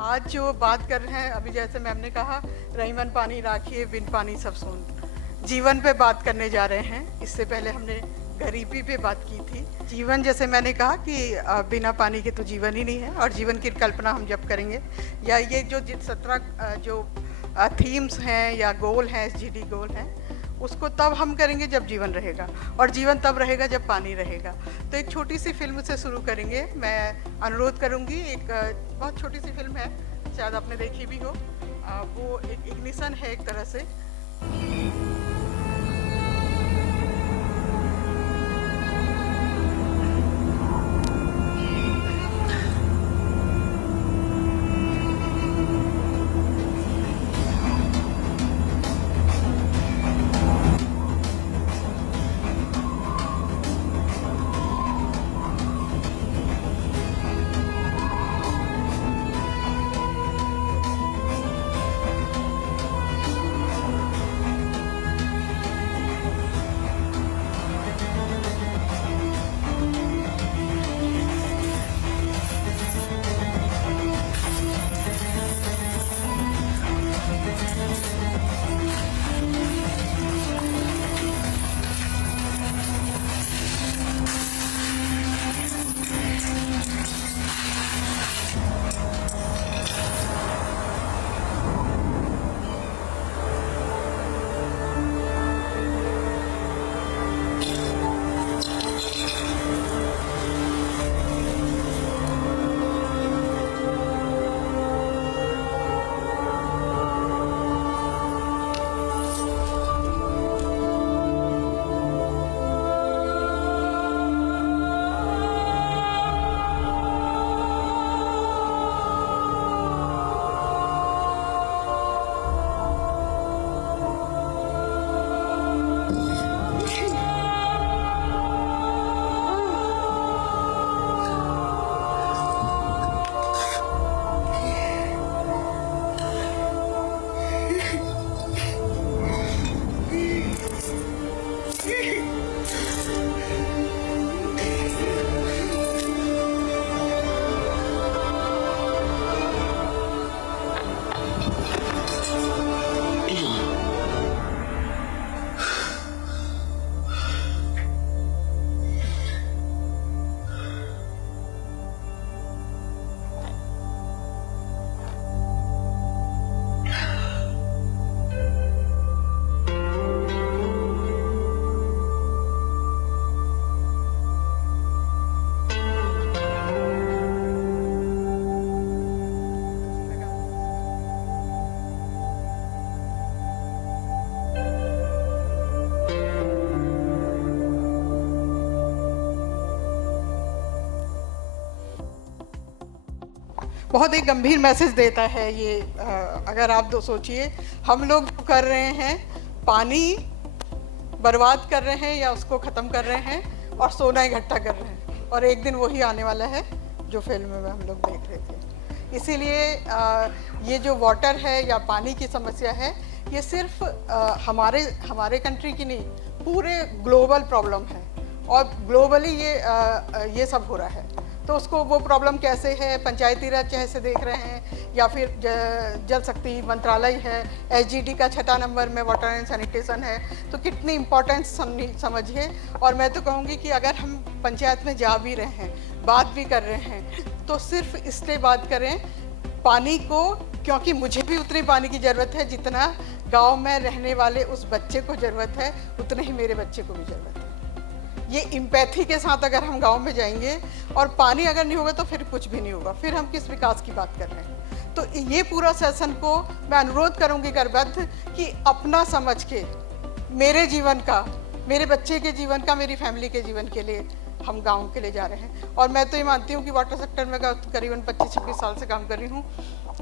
आज जो बात कर रहे हैं, अभी जैसे मैम ने कहा, रहीमन पानी राखिए बिन पानी सब सून, जीवन पे बात करने जा रहे हैं। इससे पहले हमने गरीबी पे बात की थी। जीवन, जैसे मैंने कहा कि बिना पानी के तो जीवन ही नहीं है, और जीवन की कल्पना हम जब करेंगे, या ये जो 17 जो थीम्स हैं या गोल हैं, SDG गोल हैं, उसको तब हम करेंगे जब जीवन रहेगा, और जीवन तब रहेगा जब पानी रहेगा। तो एक छोटी सी फिल्म से शुरू करेंगे। मैं अनुरोध करूंगी, एक बहुत छोटी सी फिल्म है, शायद आपने देखी भी हो। वो एक इग्निशन है एक तरह से। बहुत एक गंभीर मैसेज देता है ये। अगर आप दो सोचिए, हम लोग जो कर रहे हैं, पानी बर्बाद कर रहे हैं या उसको ख़त्म कर रहे हैं, और सोना इकट्ठा कर रहे हैं, और एक दिन वही आने वाला है जो फिल्म में हम लोग देख रहे थे। इसीलिए ये जो वाटर है या पानी की समस्या है, ये सिर्फ हमारे कंट्री की नहीं, पूरे ग्लोबल प्रॉब्लम है, और ग्लोबली ये सब हो रहा है। तो उसको, वो प्रॉब्लम कैसे है, पंचायती राज से देख रहे हैं, या फिर जल शक्ति मंत्रालय है, SDG का 6 नंबर में वाटर एंड सैनिटेशन है। तो कितनी इम्पोर्टेंस समझिए। और मैं तो कहूँगी कि अगर हम पंचायत में जा भी रहे हैं, बात भी कर रहे हैं, तो सिर्फ इसलिए बात करें पानी को, क्योंकि मुझे भी उतनी पानी की ज़रूरत है जितना गाँव में रहने वाले उस बच्चे को ज़रूरत है, उतने ही मेरे बच्चे को भी ज़रूरत है। ये इम्पैथी के साथ अगर हम गांव में जाएंगे, और पानी अगर नहीं होगा तो फिर कुछ भी नहीं होगा, फिर हम किस विकास की बात कर रहे हैं। तो ये पूरा सेशन को मैं अनुरोध करूंगी करबद्ध कि अपना समझ के, मेरे जीवन का, मेरे बच्चे के जीवन का, मेरी फैमिली के जीवन के लिए हम गांव के लिए जा रहे हैं। और मैं तो ये मानती हूँ कि वाटर सेक्टर में करीबन 25-26 साल से काम कर रही हूँ,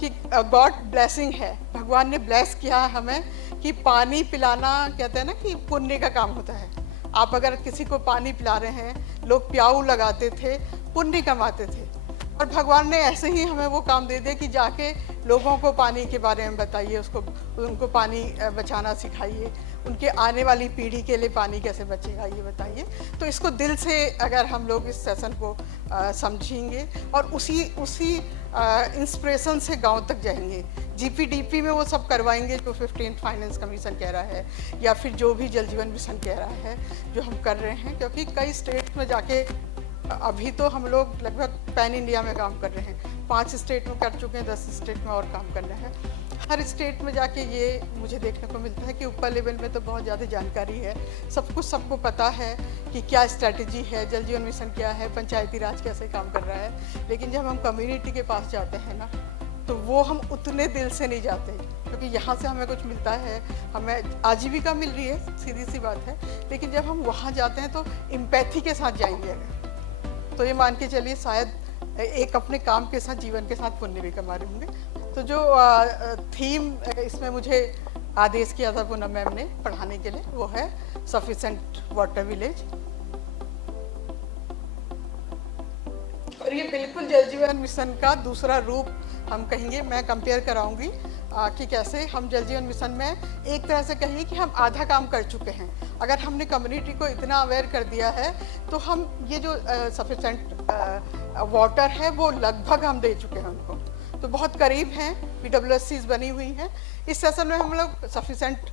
कि गॉड ब्लेसिंग है, भगवान ने ब्लेस किया है हमें कि पानी पिलाना, कहते हैं ना कि पुण्य का काम होता है। आप अगर किसी को पानी पिला रहे हैं, लोग प्याऊ लगाते थे, पुण्य कमाते थे, और भगवान ने ऐसे ही हमें वो काम दे दिया कि जाके लोगों को पानी के बारे में बताइए, उनको पानी बचाना सिखाइए, उनके आने वाली पीढ़ी के लिए पानी कैसे बचेगा, ये बताइए। तो इसको दिल से अगर हम लोग इस सेशन को समझेंगे और उसी इंस्पिरेशन से गांव तक जाएंगे, जीपीडीपी में वो सब करवाएंगे जो 15th फाइनेंस कमीशन कह रहा है, या फिर जो भी जल जीवन मिशन कह रहा है जो हम कर रहे हैं। क्योंकि कई स्टेट में जाके अभी तो हम लोग लगभग पैन इंडिया में काम कर रहे हैं, 5 स्टेट में कर चुके हैं, 10 स्टेट में और काम करना है। हर स्टेट में जाके ये मुझे देखने को मिलता है कि ऊपर लेवल में तो बहुत ज़्यादा जानकारी है, सब कुछ सबको पता है कि क्या स्ट्रैटेजी है, जल जीवन मिशन क्या है, पंचायती राज कैसे काम कर रहा है। लेकिन जब हम कम्युनिटी के पास जाते हैं ना, तो वो हम उतने दिल से नहीं जाते, क्योंकि यहाँ से हमें कुछ मिलता है, हमें आजीविका मिल रही है, सीधी सी बात है। लेकिन जब हम वहाँ जाते हैं तो एम्पैथी के साथ जाएंगे अगर, तो ये मान के चलिए शायद एक अपने काम के साथ, जीवन के साथ पुण्य भी कमा रहे होंगे। तो जो थीम इसमें मुझे आदेश किया था पूनम मैम ने पढ़ाने के लिए, वो है सफिशिएंट वाटर विलेज। और ये बिल्कुल जल जीवन मिशन का दूसरा रूप हम कहेंगे। मैं कंपेयर कराऊंगी कि कैसे हम जल जीवन मिशन में एक तरह से कहिए कि हम आधा काम कर चुके हैं। अगर हमने कम्युनिटी को इतना अवेयर कर दिया है तो हम ये जो सफिशिएंट वाटर है वो लगभग हम दे चुके हैं उनको, तो बहुत करीब हैं। PWSCs बनी हुई हैं। इस सेशन में हम लोग सफिशिएंट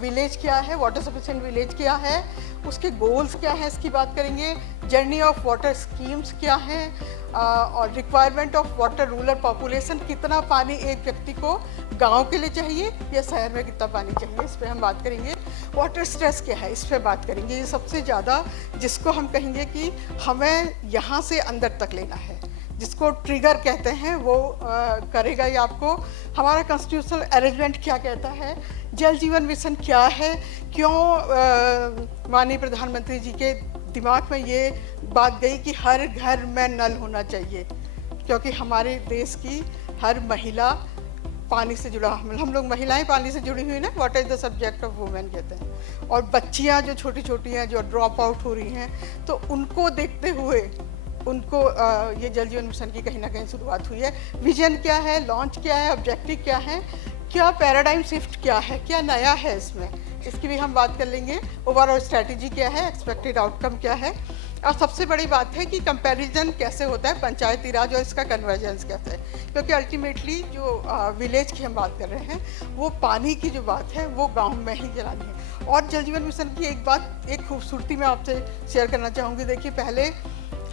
विलेज क्या है, वाटर सफिशिएंट विलेज क्या है, उसके गोल्स क्या है, इसकी बात करेंगे। जर्नी ऑफ वाटर स्कीम्स क्या है, और requirement of water rural population, कितना पानी एक व्यक्ति को गांव के लिए चाहिए या शहर में कितना पानी चाहिए, इस पर हम बात करेंगे। वाटर स्ट्रेस क्या है, इस पर बात करेंगे। ये सबसे ज़्यादा जिसको हम कहेंगे कि हमें यहाँ से अंदर तक लेना है, जिसको ट्रिगर कहते हैं, वो करेगा ये आपको। हमारा कॉन्स्टिट्यूशनल अरेंजमेंट क्या कहता है, जल जीवन मिशन क्या है, क्यों माननीय प्रधानमंत्री जी के दिमाग में ये बात गई कि हर घर में नल होना चाहिए, क्योंकि हमारे देश की हर महिला पानी से जुड़ा, हम लोग महिलाएं पानी से जुड़ी हुई ना, what is the subject of women कहते हैं। और बच्चियां जो छोटी छोटी हैं जो ड्रॉप आउट हो रही हैं, तो उनको देखते हुए उनको ये जल जीवन मिशन की कहीं ना कहीं शुरुआत हुई है। विजन क्या है, लॉन्च क्या है, ऑब्जेक्टिव क्या है, क्या पैराडाइम शिफ्ट क्या है, क्या नया है इसमें, इसकी भी हम बात कर लेंगे। ओवरऑल स्ट्रैटेजी क्या है, एक्सपेक्टेड आउटकम क्या है, और सबसे बड़ी बात है कि कंपैरिजन कैसे होता है पंचायती राज और इसका कन्वर्जेंस कैसे है। क्योंकि अल्टीमेटली जो विलेज की हम बात कर रहे हैं, वो पानी की जो बात है वो गांव में ही चलानी है। और जल जीवन मिशन की एक बात, एक खूबसूरती मैं आपसे शेयर करना चाहूँगी। देखिए, पहले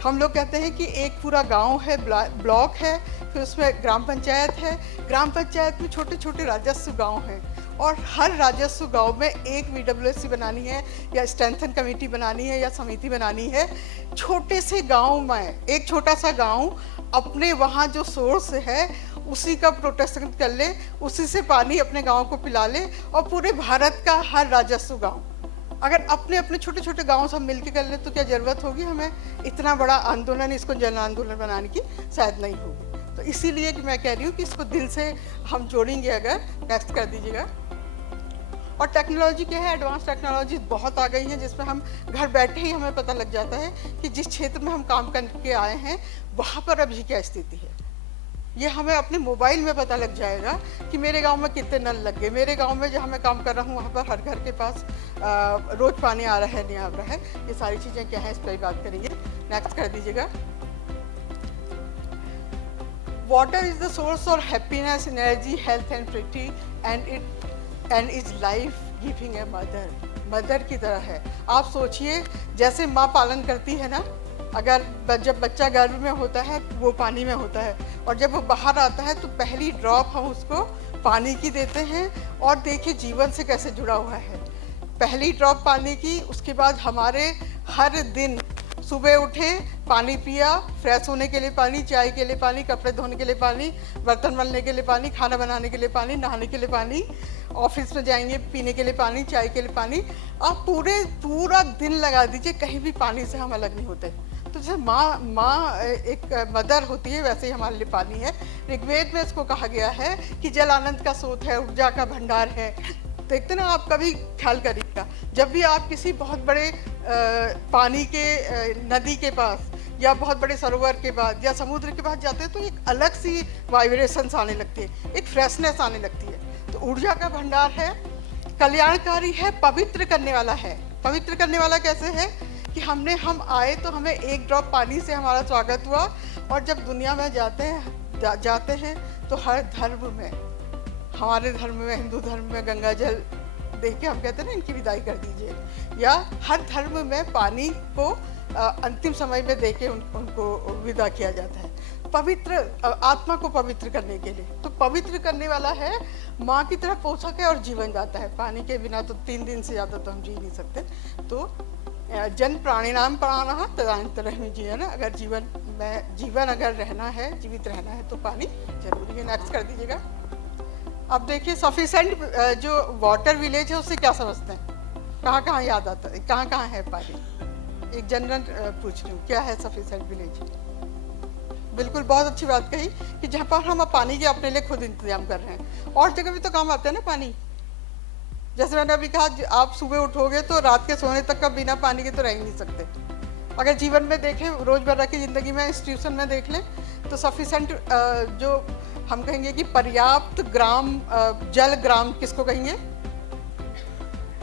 हम लोग कहते हैं कि एक पूरा गांव है, ब्लॉक है, फिर उसमें ग्राम पंचायत है, ग्राम पंचायत में छोटे छोटे राजस्व गांव हैं, और हर राजस्व गांव में एक VWSC बनानी है या स्ट्रेंथन कमेटी बनानी है या समिति बनानी है। छोटे से गांव में एक छोटा सा गांव अपने वहाँ जो सोर्स है उसी का प्रोटेक्शन कर ले, उसी से पानी अपने गांव को पिला ले। और पूरे भारत का हर राजस्व गाँव अगर अपने अपने छोटे छोटे गाँव सब मिलके कर ले, तो क्या ज़रूरत होगी हमें इतना बड़ा आंदोलन, इसको जन आंदोलन बनाने की? शायद नहीं होगी। तो इसीलिए कि मैं कह रही हूँ कि इसको दिल से हम जोड़ेंगे। अगर नेक्स्ट कर दीजिएगा। और टेक्नोलॉजी क्या है, एडवांस टेक्नोलॉजी बहुत आ गई है, जिसमें हम घर बैठे ही हमें पता लग जाता है कि जिस क्षेत्र में हम काम करके आए हैं वहाँ पर अभी क्या स्थिति है। ये हमें अपने मोबाइल में पता लग जाएगा कि मेरे गांव में कितने नल लग गए, मेरे गांव में जहाँ मैं काम कर रहा हूँ वहाँ पर हर घर के पास रोज पानी आ रहा है, नहीं आ रहा है। ये सारी चीज़ें क्या है, इस पर ही बात करेंगे। नेक्स्ट कर दीजिएगा। Water is the source of happiness, energy, health and pretty and is life giving a mother की तरह है। आप सोचिए, जैसे माँ पालन करती है ना, अगर जब बच्चा गर्भ में होता है वो पानी में होता है, और जब वो बाहर आता है तो पहली ड्रॉप हम उसको पानी की देते हैं। और देखिए जीवन से कैसे जुड़ा हुआ है, पहली ड्रॉप पानी की, उसके बाद हमारे हर दिन सुबह उठे पानी पिया, फ्रेश होने के लिए पानी, चाय के लिए पानी, कपड़े धोने के लिए पानी, बर्तन मलने के लिए पानी, खाना बनाने के लिए पानी, नहाने के लिए पानी, ऑफिस में जाएंगे पीने के लिए पानी, चाय के लिए पानी। आप पूरा दिन लगा दीजिए, कहीं भी पानी से हम अलग नहीं होते। तो जैसे माँ एक मदर होती है, वैसे ही हमारे लिए पानी है। ऋग्वेद में इसको कहा गया है कि जल आनंद का स्रोत है, ऊर्जा का भंडार है। देखते ना, आप कभी ख्याल करिएगा, जब भी आप किसी बहुत बड़े पानी के नदी के पास या बहुत बड़े सरोवर के पास या समुद्र के पास जाते हैं, तो एक अलग सी वाइब्रेशंस आने लगती है, एक फ्रेशनेस आने लगती है। तो ऊर्जा का भंडार है, कल्याणकारी है, पवित्र करने वाला है। पवित्र करने वाला कैसे है कि हम आए तो हमें एक ड्रॉप पानी से हमारा स्वागत हुआ, और जब दुनिया में जाते हैं तो हर धर्म में, हमारे धर्म में, हिंदू धर्म में गंगा जल देख के हम कहते हैं ना इनकी विदाई कर दीजिए, या हर धर्म में पानी को अंतिम समय में दे के उनको विदा किया जाता है, पवित्र आत्मा को पवित्र करने के लिए। तो पवित्र करने वाला है, माँ की तरह पोषक है और जीवन दाता है। पानी के बिना तो 3 दिन से ज़्यादा तो हम जी नहीं सकते। तो जन प्राणिनाम प्राणः तदान्तरहिं जीवन, अगर जीवन अगर रहना है, जीवित रहना है तो पानी जरूरी है। नेक्स्ट कर दीजिएगा। अब देखिए सफिशेंट जो वाटर विलेज है उससे क्या समझते हैं, कहाँ कहाँ याद आता है, कहाँ कहाँ है पानी। एक जनरल पूछ रही हूँ, क्या है सफिशेंट विलेज। बिल्कुल, बहुत अच्छी बात कही कि जहाँ पर हम पानी के अपने लिए खुद इंतजाम कर रहे हैं। और जगह भी तो काम आता है ना पानी। जैसे मैंने अभी कहा, आप सुबह उठोगे तो रात के सोने तक का बिना पानी के तो रह ही नहीं सकते। अगर जीवन में देखें, रोज़मर्रा की ज़िंदगी में, इंस्टीट्यूशन में देख लें, तो सफिशेंट जो हम कहेंगे कि पर्याप्त जल ग्राम किसको कहेंगे,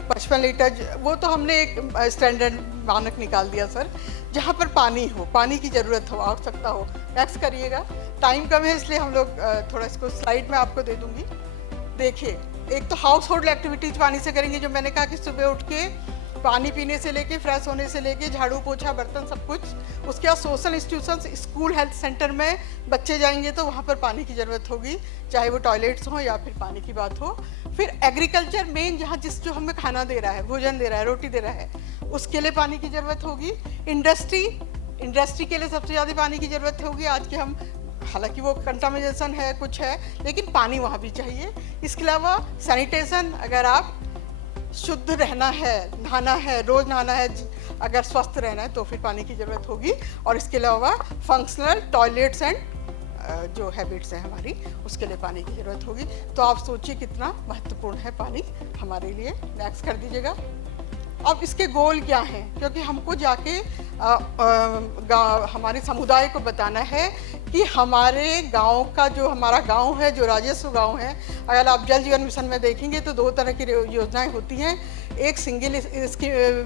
55 लीटर। वो तो हमने एक स्टैंडर्ड मानक निकाल दिया सर, जहाँ पर पानी हो, पानी की ज़रूरत हो, आवश्यकता हो। नेक्स्ट करिएगा। टाइम कम है इसलिए हम लोग थोड़ा इसको स्लाइड में आपको दे दूँगी। देखिए, एक तो हाउस होल्ड एक्टिविटीज़ पानी से करेंगे, जो मैंने कहा कि सुबह उठ के पानी पीने से लेके, फ्रेश होने से लेके, झाड़ू पोछा बर्तन सब कुछ। उसके बाद social institutions, school, health centre में बच्चे जाएंगे तो वहाँ पर पानी की ज़रूरत होगी, चाहे वो टॉयलेट्स हों या फिर पानी की बात हो। फिर एग्रीकल्चर मेन, जहाँ जो हमें खाना दे रहा है, भोजन दे रहा है, रोटी दे रहा है, उसके लिए पानी की ज़रूरत होगी। इंडस्ट्री के लिए सबसे ज़्यादा पानी की ज़रूरत होगी। आज के हम, हालांकि वो कंटामिनेशन है, कुछ है, लेकिन पानी वहाँ भी चाहिए। इसके अलावा सैनिटेशन, अगर आप शुद्ध रहना है, नहाना है, रोज़ नहाना है, अगर स्वस्थ रहना है तो फिर पानी की ज़रूरत होगी। और इसके अलावा फंक्शनल टॉयलेट्स एंड जो हैबिट्स हैं हमारी, उसके लिए पानी की ज़रूरत होगी। तो आप सोचिए कितना महत्वपूर्ण है पानी हमारे लिए। नेक्स्ट कर दीजिएगा। अब इसके गोल क्या हैं, क्योंकि हमको जाके हमारे समुदाय को बताना है कि हमारे गांव का, जो हमारा गांव है, जो राजस्व गांव है, अगर आप जल जीवन मिशन में देखेंगे तो 2 तरह की योजनाएं होती हैं। एक सिंगल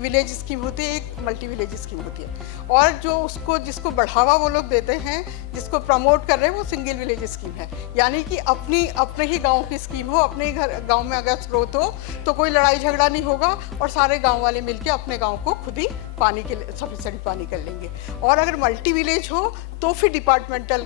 विलेज स्कीम होती है, एक मल्टी विलेज स्कीम होती है। और जो जिसको बढ़ावा वो लोग देते हैं, जिसको प्रमोट कर रहे हैं, वो सिंगल विलेज स्कीम है। यानी कि अपने ही गांव की स्कीम हो, अपने ही गांव में अगर स्रोत हो तो कोई लड़ाई झगड़ा नहीं होगा, और सारे गांव वाले मिलके अपने गांव को खुद ही पानी के लिए सफिशिएंट पानी कर लेंगे। और अगर मल्टी विलेज हो तो फिर डिपार्टमेंटल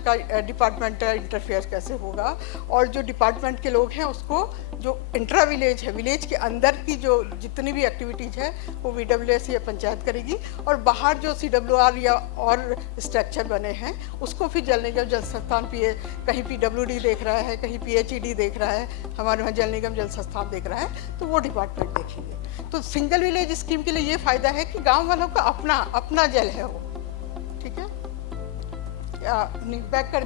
इंटरफेयर कैसे होगा, और जो डिपार्टमेंट के लोग हैं उसको, जो इंट्रा विलेज है, विलेज के अंदर की जो जितनी भी एक्टिविटीज़ है वो VWS या पंचायत करेगी, और बाहर जो CWR या और स्ट्रक्चर बने हैं उसको फिर जल निगम जल संस्थान, कहीं PWD देख रहा है, कहीं PHED देख रहा है, हमारे वहाँ जल निगम जल संस्थान देख रहा है, तो वो डिपार्टमेंट देखेंगे। तो सिंगल विलेज स्कीम के लिए ये फ़ायदा है कि गाँव वालों का अपना जल है वो। ठीक है, बैक कर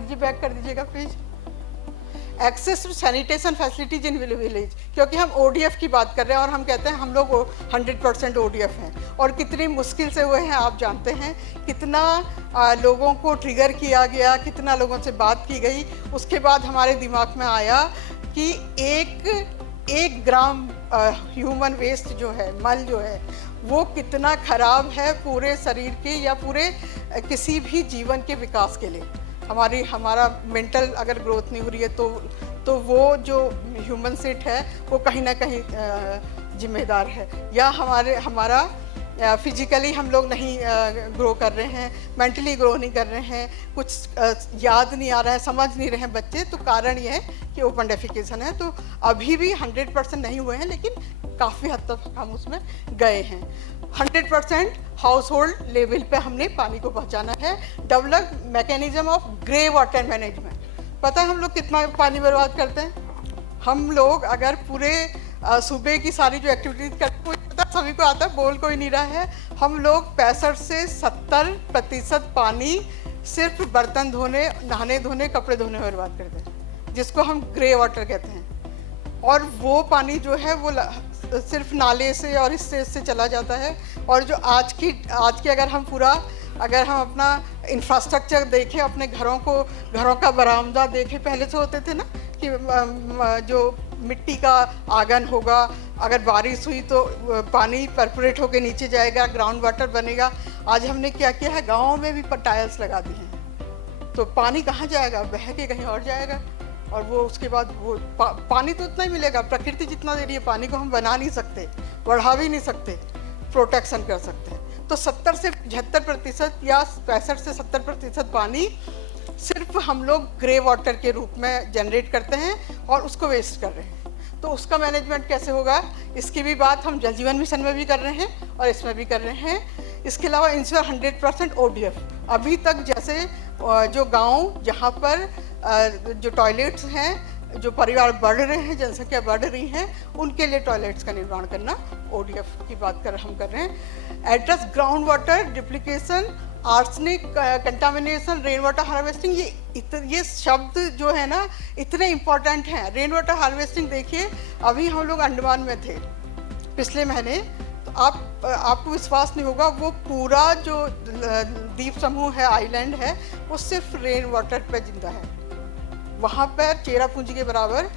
दीजिएगा please. Access to sanitation facilities in village, क्योंकि हम ODF की बात कर रहे हैं और हम कहते हैं हम लोग 100% ODF हैं, और कितनी मुश्किल से हुए हैं आप जानते हैं। कितना लोगों को ट्रिगर किया गया, कितना लोगों से बात की गई, उसके बाद हमारे दिमाग में आया कि एक ग्राम ह्यूमन वेस्ट जो है, मल जो है, वो कितना खराब है पूरे शरीर के या पूरे किसी भी जीवन के विकास के लिए। हमारा मेंटल अगर ग्रोथ नहीं हो रही है तो वो जो ह्यूमन सेट है वो कहीं ना कहीं जिम्मेदार है, या हमारा फिजिकली हम लोग नहीं ग्रो कर रहे हैं, मेंटली ग्रो नहीं कर रहे हैं, कुछ याद नहीं आ रहा है, समझ नहीं रहे हैं बच्चे। तो कारण ये है कि ओपन डेफिकेशन है। तो अभी भी 100% नहीं हुए हैं, लेकिन काफ़ी हद तक हम उसमें गए हैं। 100% हाउस होल्ड लेवल पे हमने पानी को पहुंचाना है। Develop mechanism of grey water management. पता है हम लोग कितना पानी बर्बाद करते हैं? हम लोग अगर पूरे सुबह की सारी जो एक्टिविटीज करते हैं, पता सभी को आता है, बोल कोई नहीं रहा है, हम लोग 65 से 70% पानी सिर्फ बर्तन धोने, नहाने धोने, कपड़े धोने में बर्बाद करते हैं, जिसको हम ग्रे वाटर कहते हैं। और वो पानी जो है वो सिर्फ नाले से और इससे चला जाता है। और जो आज की अगर हम अपना इंफ्रास्ट्रक्चर देखें, अपने घरों का बरामदा देखें, पहले से होते थे ना कि जो मिट्टी का आंगन होगा, अगर बारिश हुई तो पानी परपोरेट होकर नीचे जाएगा, ग्राउंड वाटर बनेगा। आज हमने क्या किया है, गाँव में भी टाइल्स लगा दी हैं, तो पानी कहाँ जाएगा, बह के कहीं और जाएगा। और वो उसके बाद वो पानी तो उतना ही मिलेगा, प्रकृति जितना दे रही है पानी को हम बना नहीं सकते, बढ़ा भी नहीं सकते, प्रोटेक्शन कर सकते हैं। तो 70 से 75% या 65 से 70% पानी सिर्फ हम लोग ग्रे वाटर के रूप में जनरेट करते हैं और उसको वेस्ट कर रहे हैं। तो उसका मैनेजमेंट कैसे होगा, इसकी भी बात हम जल जीवन मिशन में भी कर रहे हैं और इसमें भी कर रहे हैं। इसके अलावा इंश्योर 100% ODF। अभी तक जैसे जो गांव जहां पर जो टॉयलेट्स हैं, जो परिवार बढ़ रहे हैं, जनसंख्या बढ़ रही है, उनके लिए टॉयलेट्स का निर्माण करना ODF की बात हम कर रहे हैं। Address ground water depletion, arsenic contamination, rain water harvesting, ये शब्द जो है ना इतने इम्पोर्टेंट हैं। रेन वाटर हार्वेस्टिंग देखिए, अभी हम लोग अंडमान में थे पिछले महीने, तो आपको विश्वास नहीं होगा, वो पूरा जो द्वीप समूह है, आइलैंड है, वो सिर्फ रेन वाटर पे जिंदा है। वहाँ पर चेरापूंजी के बराबर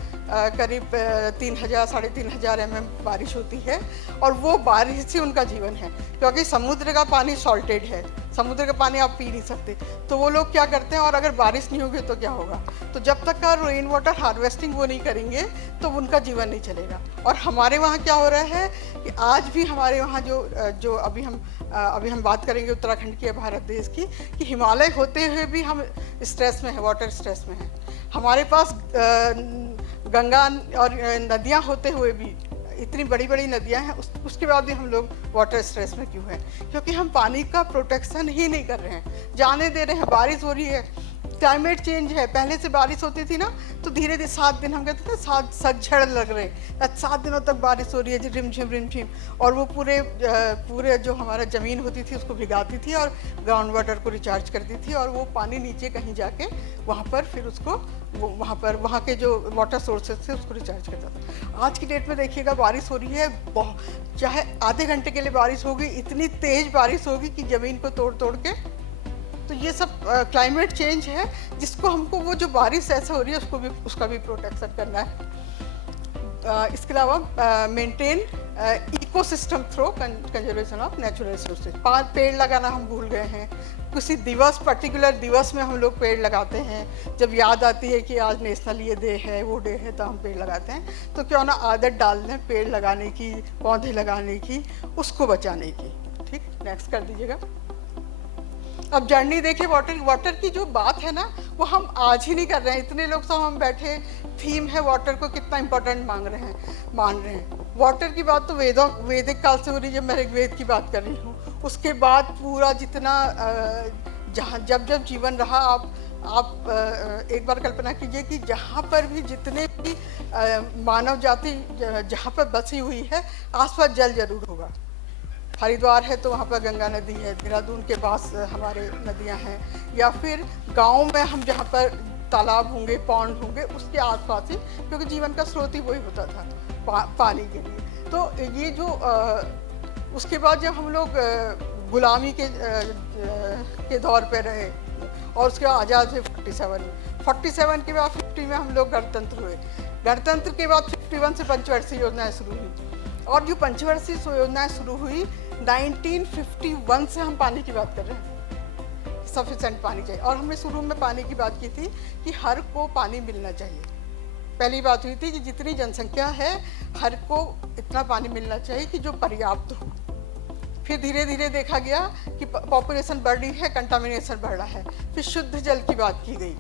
करीब 3000 3500 mm बारिश होती है, और वो बारिश से उनका जीवन है, क्योंकि समुद्र का पानी सॉल्टेड है, समुद्र का पानी आप पी नहीं सकते। तो वो लोग क्या करते हैं, और अगर बारिश नहीं होगी तो क्या होगा, तो जब तक का रेन वाटर हार्वेस्टिंग वो नहीं करेंगे तो उनका जीवन नहीं चलेगा। और हमारे वहाँ क्या हो रहा है कि आज भी हमारे वहाँ जो अभी हम बात करेंगे उत्तराखंड की, भारत देश की, कि हिमालय होते हुए भी हम स्ट्रेस में हैं, वाटर स्ट्रेस में हैं। हमारे पास गंगा और नदियाँ होते हुए भी, इतनी बड़ी बड़ी नदियाँ हैं, उसके बाद भी हम लोग वाटर स्ट्रेस में क्यों हैं? क्योंकि हम पानी का प्रोटेक्शन ही नहीं कर रहे हैं, जाने दे रहे हैं। बारिश हो रही है, क्लाइमेट चेंज है, पहले से बारिश होती थी ना, तो धीरे धीरे 7 दिन हम कहते थे सज्जड़ लग रहे, 7 दिनों तक बारिश हो रही है, रिमझिम, और वो पूरे जो हमारा ज़मीन होती थी उसको भिगाती थी और ग्राउंड वाटर को रिचार्ज करती थी, और वो पानी नीचे कहीं जाके वहाँ पर फिर उसको वहाँ के जो वाटर सोर्सेज थे उसको रिचार्ज करता था। आज की डेट में देखिएगा, बारिश हो रही है, चाहे आधे घंटे के लिए बारिश होगी, इतनी तेज़ बारिश होगी कि ज़मीन को तोड़ के। तो ये सब क्लाइमेट चेंज है, जिसको हमको वो जो बारिश ऐसा हो रही है उसका भी प्रोटेक्शन करना है। इसके अलावा maintain ecosystem through conservation of natural resources. 5 पेड़ लगाना हम भूल गए हैं। किसी पर्टिकुलर दिवस में हम लोग पेड़ लगाते हैं, जब याद आती है कि आज नेशनल ये डे है, वो डे है, तो हम पेड़ लगाते हैं। तो क्यों ना आदत डाल दें पेड़ लगाने की, पौधे लगाने की, उसको बचाने की। ठीक, नेक्स्ट कर दीजिएगा। अब जर्नी देखिए, वाटर की जो बात है ना, वो हम आज ही नहीं कर रहे हैं। इतने लोग सब हम बैठे, थीम है वाटर को कितना इम्पोर्टेंट मान रहे हैं। वाटर की बात तो वैदिक काल से हो रही है, जब मैं ऋग्वेद की बात कर रही हूँ। उसके बाद पूरा जितना जब जीवन रहा, आप एक बार कल्पना कीजिए कि जहाँ पर भी जितने भी मानव जाति जहाँ पर बसी हुई है, आसपास जल जरूर होगा। हरिद्वार है तो वहाँ पर गंगा नदी है, देहरादून के पास हमारे नदियाँ हैं, या फिर गाँव में हम जहाँ पर तालाब होंगे, पॉन्ड होंगे, उसके आसपास ही, क्योंकि जीवन का स्रोत ही वही होता था पानी के लिए। तो ये जो उसके बाद जब हम लोग गुलामी के दौर पे रहे, और उसके बाद आज़ाद हुए 47 के बाद 50 में हम लोग गणतंत्र हुए। गणतंत्र के बाद 51 से पंचवर्षीय योजनाएं शुरू हुई, और जो पंचवर्षीय योजनाएं शुरू हुई 1951 से हम पानी की बात कर रहे हैं। सफिशेंट पानी चाहिए, और हमने शुरू में पानी की बात की थी कि हर को पानी मिलना चाहिए। पहली बात हुई थी कि जितनी जनसंख्या है, हर को इतना पानी मिलना चाहिए कि जो पर्याप्त हो। फिर धीरे धीरे देखा गया कि पॉपुलेशन बढ़ रही है, कंटामिनेशन बढ़ रहा है, फिर शुद्ध जल की बात की गई,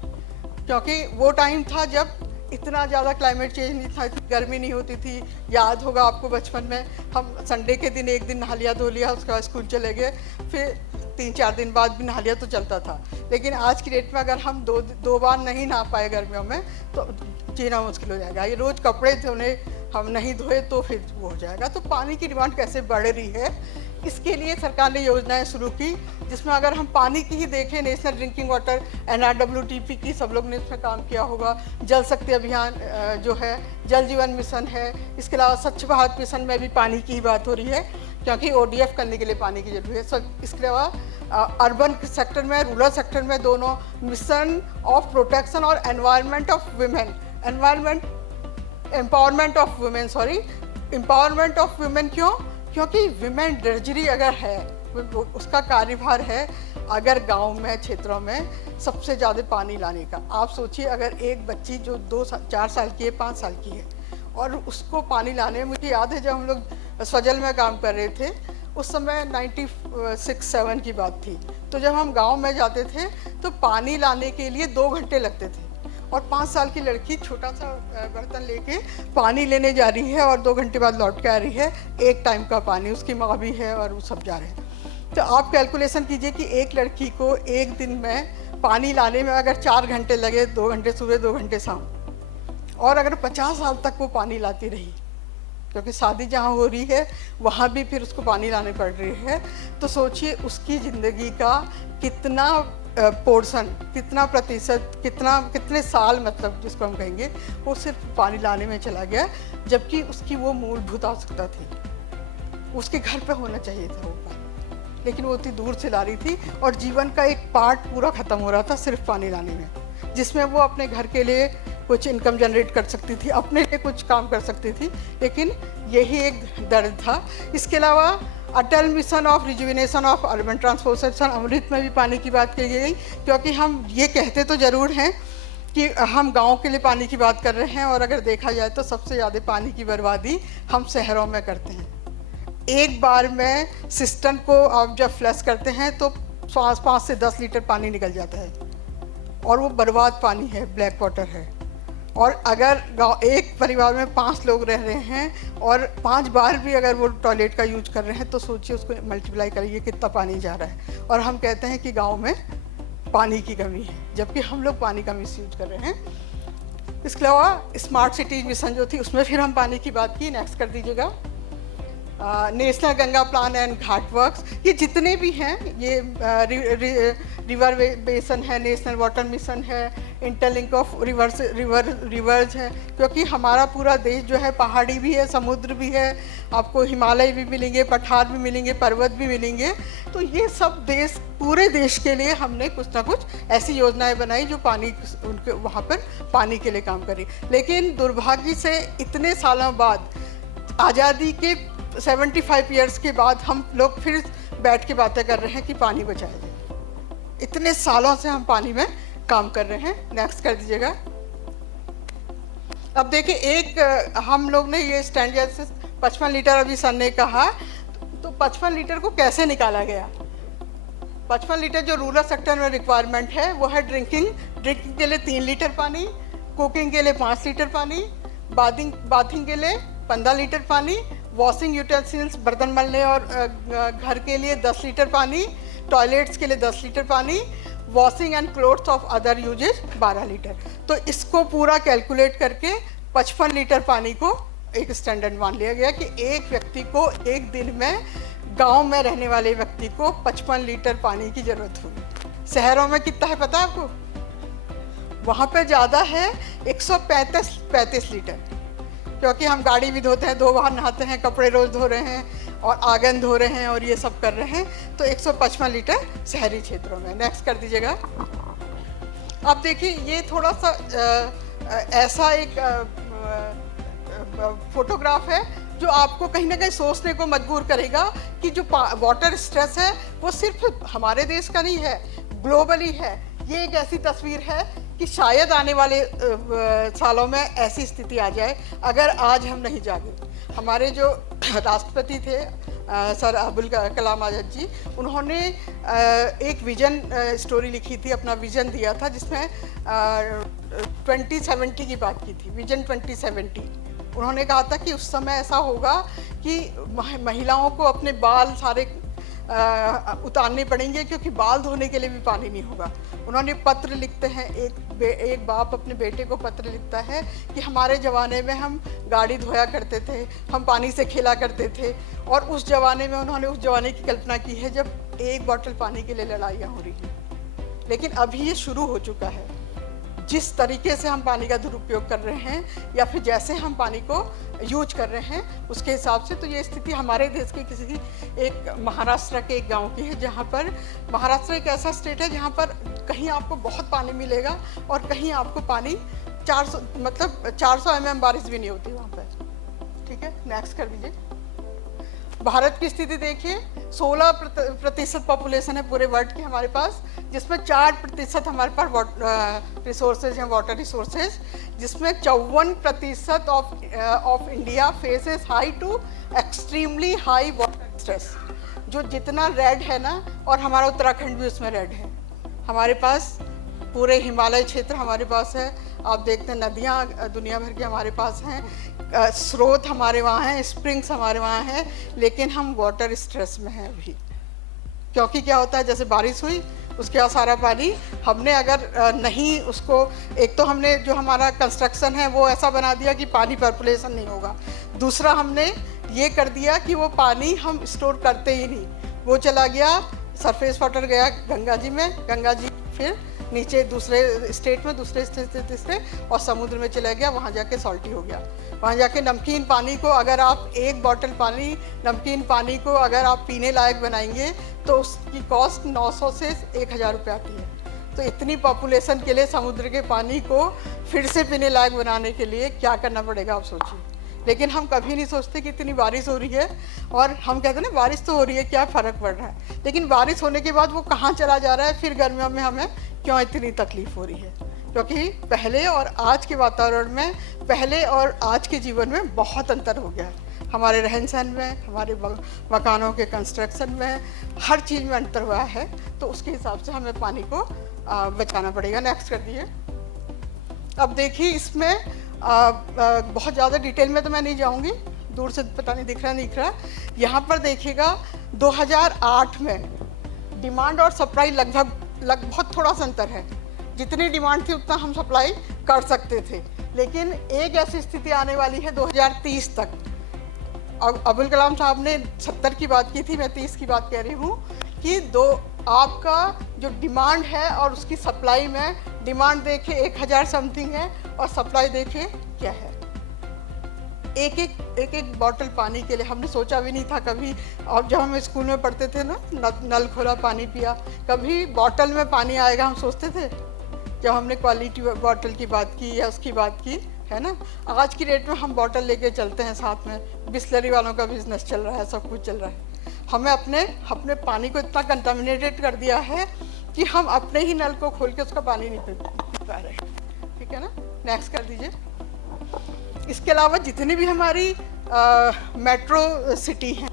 क्योंकि वो टाइम था जब इतना ज़्यादा क्लाइमेट चेंज नहीं था, इतनी गर्मी नहीं होती थी। याद होगा आपको बचपन में हम संडे के दिन एक दिन नहा लिया, धो लिया, उसके बाद स्कूल चले गए, फिर 3-4 दिन बाद भी नहा लिया तो चलता था। लेकिन आज की डेट में अगर हम दो बार नहीं नहा पाए गर्मियों में तो जीना मुश्किल हो जाएगा। ये रोज़ कपड़े धोने हम नहीं धोए तो फिर वो हो जाएगा। तो पानी की डिमांड कैसे बढ़ रही है, इसके लिए सरकार ने योजनाएं शुरू की, जिसमें अगर हम पानी की ही देखें, नेशनल ड्रिंकिंग वाटर NRWTP की सब लोग ने इसमें काम किया होगा। जल शक्ति अभियान जो है, जल जीवन मिशन है, इसके अलावा स्वच्छ भारत मिशन में भी पानी की ही बात हो रही है, क्योंकि ODF करने के लिए पानी की जरूरत है। इसके अलावा अर्बन सेक्टर में, रूरल सेक्टर में, दोनों मिशन ऑफ प्रोटेक्शन और environment of women, environment empowerment of women, sorry, empowerment of women क्यों? क्योंकि वुमेन ड्रेजरी अगर है, उसका कार्यभार है अगर गांव में, क्षेत्रों में सबसे ज़्यादा पानी लाने का। आप सोचिए, अगर एक बच्ची जो 4 साल की है, 5 साल की है, और उसको पानी लाने, मुझे याद है जब हम लोग स्वजल में काम कर रहे थे उस समय 96-7 की बात थी, तो जब हम गांव में जाते थे तो पानी लाने के लिए 2 घंटे लगते थे, और 5 साल की लड़की छोटा सा बर्तन लेके पानी लेने जा रही है और 2 घंटे बाद लौट के आ रही है, एक टाइम का पानी, उसकी माँ भी है और वो सब जा रहे हैं। तो आप कैलकुलेशन कीजिए कि एक लड़की को एक दिन में पानी लाने में अगर 4 घंटे लगे, 2 घंटे सुबह 2 घंटे शाम, और अगर 50 साल तक वो पानी लाती रही, क्योंकि शादी जहाँ हो रही है वहाँ भी फिर उसको पानी लाने पड़ रही है, तो सोचिए उसकी ज़िंदगी का कितना पोर्शन, कितना प्रतिशत, कितने साल, मतलब जिसको हम कहेंगे, वो सिर्फ पानी लाने में चला गया, जबकि उसकी वो मूलभूत आवश्यकता थी, उसके घर पे होना चाहिए था वो पानी, लेकिन वो इतनी दूर से ला रही थी, और जीवन का एक पार्ट पूरा ख़त्म हो रहा था सिर्फ पानी लाने में, जिसमें वो अपने घर के लिए कुछ इनकम जनरेट कर सकती थी, अपने लिए कुछ काम कर सकती थी, लेकिन यही एक दर्द था। इसके अलावा Atal mission of rejuvenation of urban transportation, AMRUT में भी पानी की बात की गई, क्योंकि हम ये कहते तो ज़रूर हैं कि हम गांव के लिए पानी की बात कर रहे हैं, और अगर देखा जाए तो सबसे ज़्यादा पानी की बर्बादी हम शहरों में करते हैं। एक बार में सिस्टम को आप जब फ्लश करते हैं तो 5 से 10 लीटर पानी निकल जाता है, और वो बर्बाद पानी है, ब्लैक वाटर है। और अगर एक परिवार में 5 लोग रह रहे हैं और 5 बार भी अगर वो टॉयलेट का यूज कर रहे हैं, तो सोचिए उसको मल्टीप्लाई करिए कितना पानी जा रहा है। और हम कहते हैं कि गांव में पानी की कमी है, जबकि हम लोग पानी का मिस यूज कर रहे हैं। इसके अलावा स्मार्ट सिटीज मिशन जो थी, उसमें फिर हम पानी की बात की। नेक्स्ट कर दीजिएगा। National Ganga plan and Ghat works, ये जितने भी हैं, ये रिवर बेसन है, नेशनल वाटर मिशन है, इंटरलिंक ऑफ रिवर्स है, क्योंकि हमारा पूरा देश जो है पहाड़ी भी है, समुद्र भी है, आपको हिमालय भी मिलेंगे, पठार भी मिलेंगे, पर्वत भी मिलेंगे। तो ये सब देश, पूरे देश के लिए हमने कुछ ना कुछ ऐसी योजनाएं बनाई जो पानी, उनके वहाँ पर पानी के लिए काम करी। लेकिन दुर्भाग्य से इतने सालों बाद, आज़ादी के 75 ईयर्स के बाद, हम लोग फिर बैठ के बातें कर रहे हैं कि पानी बचाया जाए। इतने सालों से हम पानी में काम कर रहे हैं। नेक्स्ट कर दीजिएगा। अब देखिए, एक हम लोग ने ये स्टैंडर्ड से 55 लीटर अभी सर ने कहा, तो 55 लीटर को कैसे निकाला गया? 55 लीटर जो रूरल सेक्टर में रिक्वायरमेंट है वो है ड्रिंकिंग के लिए 3 लीटर पानी, कुकिंग के लिए 5 लीटर पानी, बाथिंग के लिए 15 लीटर पानी, वॉशिंग यूटेंसिल्स, बर्तन मलने और घर के लिए 10 लीटर पानी, टॉयलेट्स के लिए 10 लीटर पानी, washing and clothes of other uses 12 litre. तो इसको पूरा कैलकुलेट करके 55 लीटर पानी को एक स्टैंडर्ड मान लिया गया कि एक व्यक्ति को एक दिन में, गांव में रहने वाले व्यक्ति को 55 लीटर पानी की ज़रूरत होगी। शहरों में कितना है पता है आपको? वहाँ पे ज़्यादा है, 135 लीटर, क्योंकि हम गाड़ी भी धोते हैं, 2 बार नहाते हैं, कपड़े रोज़ धो रहे हैं और आंगन धो रहे हैं और ये सब कर रहे हैं, तो 155 लीटर शहरी क्षेत्रों में। नेक्स्ट कर दीजिएगा। अब देखिए, ये थोड़ा सा ऐसा एक फोटोग्राफ है जो आपको कहीं ना कहीं सोचने को मजबूर करेगा कि जो वाटर स्ट्रेस है वो सिर्फ हमारे देश का नहीं है, ग्लोबली है। ये एक ऐसी तस्वीर है कि शायद आने वाले सालों में ऐसी स्थिति आ जाए अगर आज हम नहीं जागे। हमारे जो राष्ट्रपति थे सर अब्दुल कलाम आज़ाद जी, उन्होंने एक विजन स्टोरी लिखी थी, अपना विजन दिया था, जिसमें 2070 की बात की थी, विजन 2070। उन्होंने कहा था कि उस समय ऐसा होगा कि महिलाओं को अपने बाल सारे उतारने पड़ेंगे, क्योंकि बाल धोने के लिए भी पानी नहीं होगा। उन्होंने पत्र लिखते हैं, एक बाप अपने बेटे को पत्र लिखता है कि हमारे ज़माने में हम गाड़ी धोया करते थे, हम पानी से खेला करते थे, और उस ज़माने में उन्होंने उस ज़माने की कल्पना की है जब 1 बॉटल पानी के लिए लड़ाइयाँ हो रही हैं। लेकिन अभी ये शुरू हो चुका है। जिस तरीके से हम पानी का दुरुपयोग कर रहे हैं या फिर जैसे हम पानी को यूज कर रहे हैं, उसके हिसाब से तो ये स्थिति हमारे देश की किसी एक महाराष्ट्र के एक गांव की है, जहां पर महाराष्ट्र एक ऐसा स्टेट है जहां पर कहीं आपको बहुत पानी मिलेगा और कहीं आपको पानी 400 मतलब 400 mm बारिश भी नहीं होती वहाँ पे। ठीक है, नेक्स्ट कर दीजिए। भारत की स्थिति देखिए, 16% पॉपुलेशन है पूरे वर्ल्ड की हमारे पास, जिसमें 4% हमारे पास रिसोर्सेज हैं, वाटर रिसोर्सेज, जिसमें 54% of India faces high to extremely high water stress. जो जितना रेड है ना, और हमारा उत्तराखंड भी उसमें रेड है। हमारे पास पूरे हिमालय क्षेत्र हमारे पास है, आप देखते हैं नदियाँ दुनिया भर की हमारे पास हैं, स्रोत हमारे वहाँ हैं, स्प्रिंग्स हमारे वहाँ हैं, लेकिन हम वाटर स्ट्रेस में हैं अभी। क्योंकि क्या होता है, जैसे बारिश हुई उसके बाद सारा पानी हमने अगर नहीं उसको, एक तो हमने जो हमारा कंस्ट्रक्शन है वो ऐसा बना दिया कि पानी पर्कुलेशन नहीं होगा, दूसरा हमने ये कर दिया कि वो पानी हम स्टोर करते ही नहीं, वो चला गया सरफेस वाटर गया गंगा जी में, गंगा जी फिर नीचे दूसरे स्टेट में, दूसरे स्टेट से तीसरे, और समुद्र में चला गया, वहाँ जाके सॉल्टी हो गया। वहाँ जाके नमकीन पानी को अगर आप एक बॉटल पानी, नमकीन पानी को अगर आप पीने लायक बनाएंगे तो उसकी कॉस्ट 900 से 1000 रुपये आती है। तो इतनी पॉपुलेशन के लिए समुद्र के पानी को फिर से पीने लायक बनाने के लिए क्या करना पड़ेगा, आप सोचिए। लेकिन हम कभी नहीं सोचते कि इतनी बारिश हो रही है, और हम कहते हैं ना बारिश तो हो रही है, क्या फ़र्क पड़ रहा है, लेकिन बारिश होने के बाद वो कहाँ चला जा रहा है, फिर गर्मियों में हमें क्यों इतनी तकलीफ हो रही है। क्योंकि पहले और आज के वातावरण में, पहले और आज के जीवन में बहुत अंतर हो गया है। हमारे रहन सहन में, हमारे मकानों के कंस्ट्रक्शन में, हर चीज़ में अंतर हुआ है। तो उसके हिसाब से हमें पानी को बचाना पड़ेगा। नेक्स्ट कर दिए। अब देखिए इसमें बहुत ज़्यादा डिटेल में तो मैं नहीं जाऊँगी, दूर से पता नहीं दिख रहा। यहाँ पर देखिएगा 2008 में डिमांड और सप्लाई लगभग बहुत थोड़ा सा अंतर है। जितनी डिमांड थी उतना हम सप्लाई कर सकते थे, लेकिन एक ऐसी स्थिति आने वाली है 2030 तक। अब्दुल कलाम साहब ने 70 की बात की थी, मैं 30 की बात कह रही हूँ, कि आपका जो डिमांड है और उसकी सप्लाई में, डिमांड देखे 1000 समथिंग है और सप्लाई देखे क्या है। एक बॉटल पानी के लिए हमने सोचा भी नहीं था कभी। और जब हम स्कूल में पढ़ते थे ना, नल खोला पानी पिया, कभी बॉटल में पानी आएगा हम सोचते थे जब हमने क्वालिटी बॉटल की बात की या उसकी बात की, है ना। आज की डेट में हम बॉटल लेके चलते हैं साथ में, बिस्लरी वालों का बिजनेस चल रहा है, सब कुछ चल रहा है। हमें अपने पानी को इतना कंटामिनेटेड कर दिया है कि हम अपने ही नल को खोल के उसका पानी नहीं पी पा रहे। ठीक है ना, नेक्स्ट कर दीजिए। इसके अलावा जितनी भी हमारी मेट्रो सिटी हैं,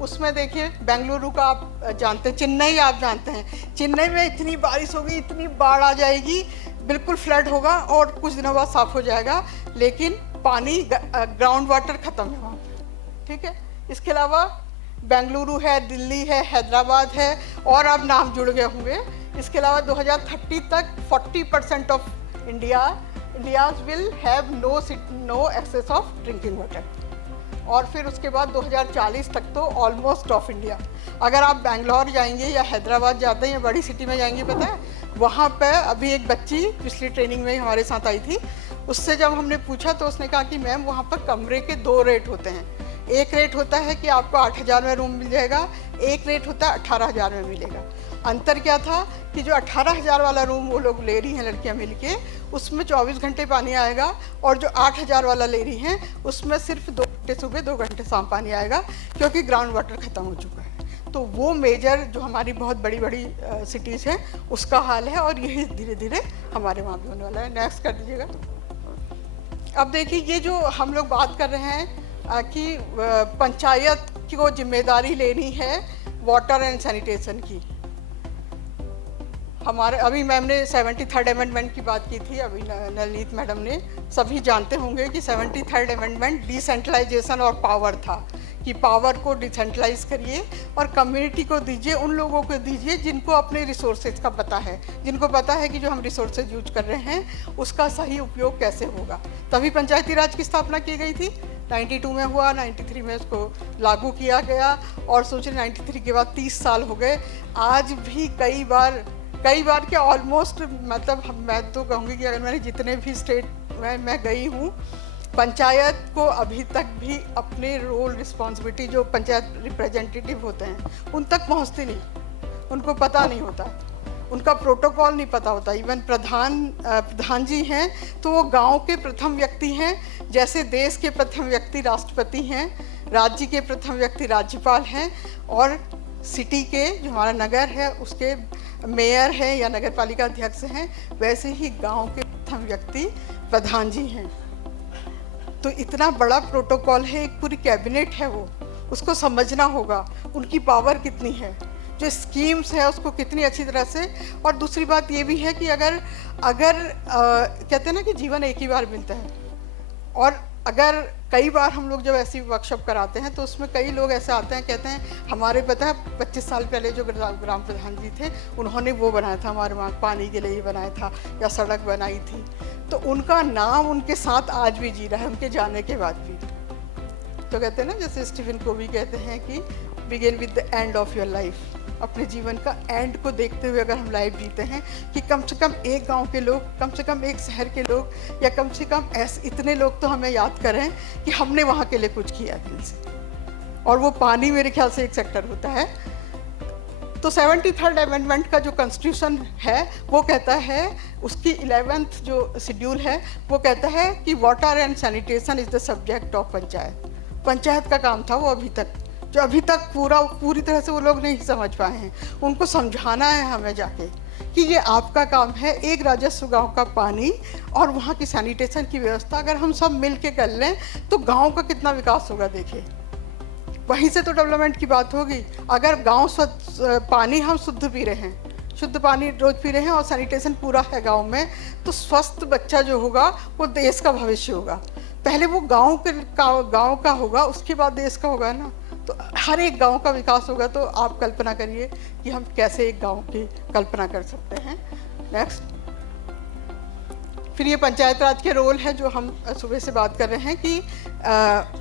उसमें देखिए बेंगलुरु का आप जानते हैं, चेन्नई आप जानते हैं, चेन्नई में इतनी बारिश होगी, इतनी बाढ़ आ जाएगी, बिल्कुल फ्लड होगा और कुछ दिनों बाद साफ हो जाएगा, लेकिन पानी ग्राउंड वाटर ख़त्म है वहाँ पर। ठीक है, इसके अलावा बेंगलुरु है, दिल्ली है, हैदराबाद है, और अब नाम जुड़ गए होंगे। इसके अलावा 2030 तक 40% of India's will have no access of drinking water, और फिर उसके बाद 2040 तक तो ऑलमोस्ट ऑफ इंडिया। अगर आप बेंगलोर जाएंगे या हैदराबाद जाते हैं या बड़ी सिटी में जाएंगे, पता है वहाँ पे अभी एक बच्ची पिछली ट्रेनिंग में हमारे साथ आई थी, उससे जब हमने पूछा तो उसने कहा कि मैम वहाँ पर कमरे के 2 रेट होते हैं। एक रेट होता है कि आपको 8000 में रूम मिल जाएगा, एक रेट होता है 18000 में मिलेगा। अंतर क्या था कि जो 18000 वाला रूम वो लोग ले रही हैं लड़कियां मिलके, उसमें 24 घंटे पानी आएगा, और जो 8000 वाला ले रही हैं उसमें सिर्फ 2 घंटे सुबह 2 घंटे शाम पानी आएगा, क्योंकि ग्राउंड वाटर ख़त्म हो चुका है। तो वो मेजर जो हमारी बहुत बड़ी बड़ी सिटीज़ हैं उसका हाल है, और यही धीरे धीरे हमारे वहाँ भी होने वाला है। नेक्स्ट कर दीजिएगा। अब देखिए ये जो हम लोग बात कर रहे हैं कि पंचायत को जिम्मेदारी लेनी है वाटर एंड सैनिटेशन की। हमारे अभी मैम ने 73rd अमेंडमेंट की बात की थी, अभी नलनीत मैडम ने, सभी जानते होंगे कि 73rd अमेंडमेंट डिसेंट्रलाइजेशन और पावर था, कि पावर को डिसेंट्रलाइज करिए और कम्युनिटी को दीजिए, उन लोगों को दीजिए जिनको अपने रिसोर्सेज का पता है, जिनको पता है कि जो हम रिसोर्सेज यूज कर रहे हैं उसका सही उपयोग कैसे होगा। तभी पंचायती राज की स्थापना की गई थी, 92 में हुआ, 93 में उसको लागू किया गया, और सोचिए 93 के बाद 30 साल हो गए। आज भी कई बार क्या ऑलमोस्ट, मतलब मैं तो कहूँगी कि अगर मैंने जितने भी स्टेट में मैं गई हूँ, पंचायत को अभी तक भी अपने रोल रिस्पॉन्सिबिलिटी, जो पंचायत रिप्रेजेंटेटिव होते हैं उन तक पहुँचती नहीं, उनको पता नहीं होता। उनका प्रोटोकॉल नहीं पता होता। इवन प्रधान जी हैं तो वो गांव के प्रथम व्यक्ति हैं, जैसे देश के प्रथम व्यक्ति राष्ट्रपति हैं, राज्य के प्रथम व्यक्ति राज्यपाल हैं, और सिटी के जो हमारा नगर है उसके मेयर हैं या नगर पालिका अध्यक्ष हैं, वैसे ही गांव के प्रथम व्यक्ति प्रधान जी हैं। तो इतना बड़ा प्रोटोकॉल है, एक पूरी कैबिनेट है, वो उसको समझना होगा, उनकी पावर कितनी है, जो स्कीम्स है उसको कितनी अच्छी तरह से। और दूसरी बात ये भी है कि अगर कहते हैं ना कि जीवन एक ही बार मिलता है, और अगर कई बार हम लोग जब ऐसी वर्कशॉप कराते हैं तो उसमें कई लोग ऐसे आते हैं, कहते हैं हमारे पता है 25 साल पहले जो ग्राम प्रधान जी थे उन्होंने वो बनाया था, हमारे वहाँ पानी के लिए ही बनाया था या सड़क बनाई थी, तो उनका नाम उनके साथ आज भी जी रहा है उनके जाने के बाद भी। तो कहते हैं ना, जैसे स्टीफन कोवी कहते हैं कि begin with the end of your life, अपने जीवन का एंड को देखते हुए अगर हम लाइफ जीते हैं कि कम से कम एक गांव के लोग, कम से कम एक शहर के लोग, या कम से कम ऐसे इतने लोग तो हमें याद करें कि हमने वहाँ के लिए कुछ किया दिल से। और वो पानी मेरे ख्याल से एक सेक्टर होता है। तो 73rd अमेंडमेंट का जो कॉन्स्टिट्यूशन है वो कहता है, उसकी 11th जो शेड्यूल है वो कहता है कि water and sanitation is the subject of panchayat. Panchayat का काम था वो अभी तक पूरी तरह से वो लोग नहीं समझ पाए हैं। उनको समझाना है हमें जाके कि ये आपका काम है, एक राजस्व गांव का पानी और वहाँ की सैनिटेशन की व्यवस्था अगर हम सब मिल के कर लें तो गांव का कितना विकास होगा। देखिए, वहीं से तो डेवलपमेंट की बात होगी। अगर गांव पानी हम शुद्ध पी रहे हैं, शुद्ध पानी रोज पी रहे हैं और सैनिटेशन पूरा है गांव में, तो स्वस्थ बच्चा जो होगा वो देश का भविष्य होगा। पहले वो गांव का होगा, उसके बाद देश का होगा ना। तो हर एक गांव का विकास होगा। तो आप कल्पना करिए कि हम कैसे एक गांव की कल्पना कर सकते हैं। नेक्स्ट, फिर ये पंचायत राज के रोल है जो हम सुबह से बात कर रहे हैं कि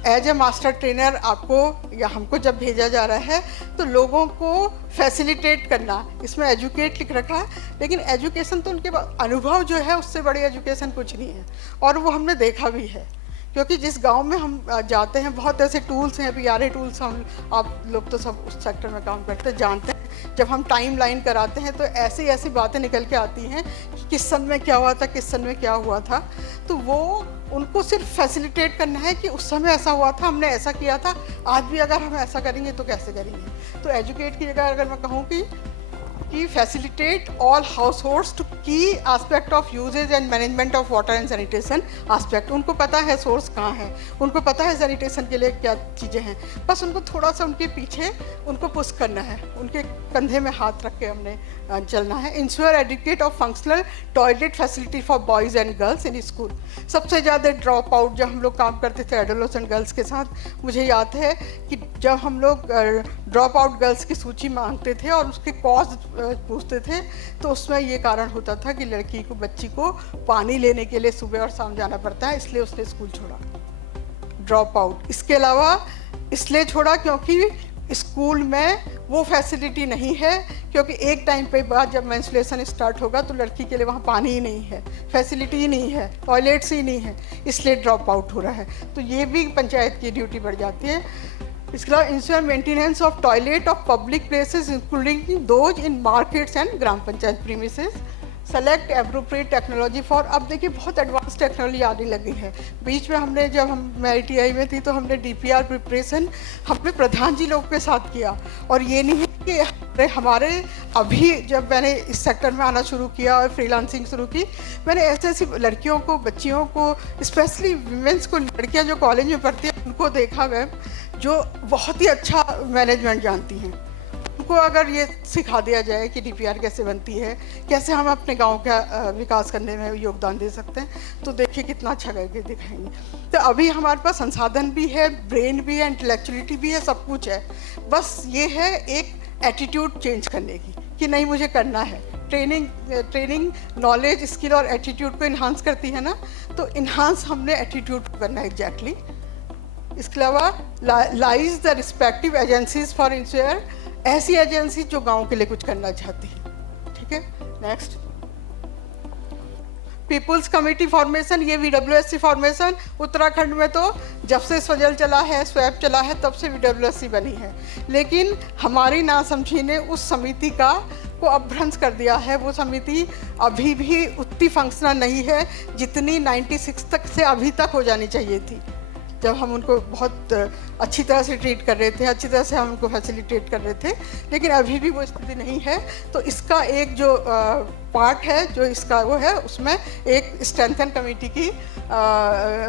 एज ए मास्टर ट्रेनर आपको या हमको जब भेजा जा रहा है तो लोगों को फैसिलिटेट करना, इसमें एजुकेट लिख रखा है, लेकिन एजुकेशन तो उनके अनुभव जो है उससे बड़ी एजुकेशन कुछ नहीं है। और वो हमने देखा भी है, क्योंकि जिस गांव में हम जाते हैं बहुत ऐसे टूल्स हैं, PRA टूल्स, हम आप लोग तो सब उस सेक्टर में काम करते हैं, जानते हैं। जब हम टाइम लाइन कराते हैं तो ऐसी बातें निकल के आती हैं कि किस सन में क्या हुआ था, किस सन में क्या हुआ था। तो वो उनको सिर्फ फैसिलिटेट करना है कि उस समय ऐसा हुआ था, हमने ऐसा किया था, आज भी अगर हम ऐसा करेंगे तो कैसे करेंगे। तो एजुकेट की जगह अगर मैं कहूँ कि facilitate all households to key aspect of usages and management of water and sanitation aspect. उनको पता है सोर्स कहाँ है, उनको पता है सैनिटेशन के लिए क्या चीज़ें हैं, बस उनको थोड़ा सा उनके पीछे उनको पुश करना है, उनके कंधे में हाथ रख के हमने चलना है। Ensure adequate of functional toilet facility for boys and girls in school. सबसे ज़्यादा ड्रॉप आउट जब हम लोग काम करते थे एडोलेसेंट गर्ल्स के साथ, मुझे याद है कि जब हम लोग ड्रॉप आउट गर्ल्स की सूची मांगते थे और उसके कॉज पूछते थे तो उसमें ये कारण होता था कि बच्ची को पानी लेने के लिए सुबह और शाम जाना पड़ता है, इसलिए उसने स्कूल छोड़ा, ड्रॉप आउट। इसके अलावा इसलिए छोड़ा क्योंकि स्कूल में वो फैसिलिटी नहीं है, क्योंकि एक टाइम पे बाद जब मेंस्ट्रुएशन स्टार्ट होगा तो लड़की के लिए वहाँ पानी ही नहीं है, फैसिलिटी ही नहीं है, टॉयलेट्स ही नहीं है, इसलिए ड्रॉप आउट हो रहा है। तो ये भी पंचायत की ड्यूटी बढ़ जाती है। इसके अलावा ensure maintenance of toilet of public places including those in markets and gram panchayat premises. Select appropriate technology for, अब देखिए बहुत एडवांस टेक्नोलॉजी आने लगी है। बीच में हमने जब मैं ITI में थी तो हमने DPR प्रिपरेशन हमने प्रधान जी लोग के साथ किया। और ये नहीं है कि हमारे अभी जब मैंने इस सेक्टर में आना शुरू किया और फ्रीलांसिंग शुरू की, मैंने ऐसी लड़कियों को, बच्चियों को, स्पेशली वीमेंस को, लड़कियाँ जो कॉलेज में पढ़ती हैं उनको देखा मैम, जो बहुत ही अच्छा मैनेजमेंट जानती हैं। उनको अगर ये सिखा दिया जाए कि DPR कैसे बनती है, कैसे हम अपने गांव का विकास करने में योगदान दे सकते हैं, तो देखिए कितना अच्छा करके दिखाएंगे। तो अभी हमारे पास संसाधन भी है, ब्रेन भी है, इंटेलेक्चुअलिटी भी है, सब कुछ है। बस ये है एक एटीट्यूड चेंज करने की कि नहीं मुझे करना है। ट्रेनिंग नॉलेज, स्किल और एटीट्यूड को इन्हांस करती है ना, तो इन्हांस हमने एटीट्यूड को करना है एग्जैक्टली। इसके अलावा lies the respective agencies for ensure, ऐसी एजेंसी जो गांव के लिए कुछ करना चाहती है। ठीक है, नेक्स्ट, पीपुल्स कमेटी फॉर्मेशन, ये VWSC फॉर्मेशन उत्तराखंड में तो जब से स्वजल चला है, स्वैप चला है, तब से VWSC बनी है, लेकिन हमारी नासमझी ने उस समिति का को अपभ्रंश कर दिया है। वो समिति अभी भी उतनी फंक्शनल नहीं है जितनी 96 तक से अभी तक हो जानी चाहिए थी, जब हम उनको बहुत अच्छी तरह से ट्रीट कर रहे थे, अच्छी तरह से हम उनको फैसिलिटेट कर रहे थे, लेकिन अभी भी वो स्थिति नहीं है। तो इसका एक जो पार्ट है, जो इसका वो है, उसमें एक स्ट्रेंथन कमेटी की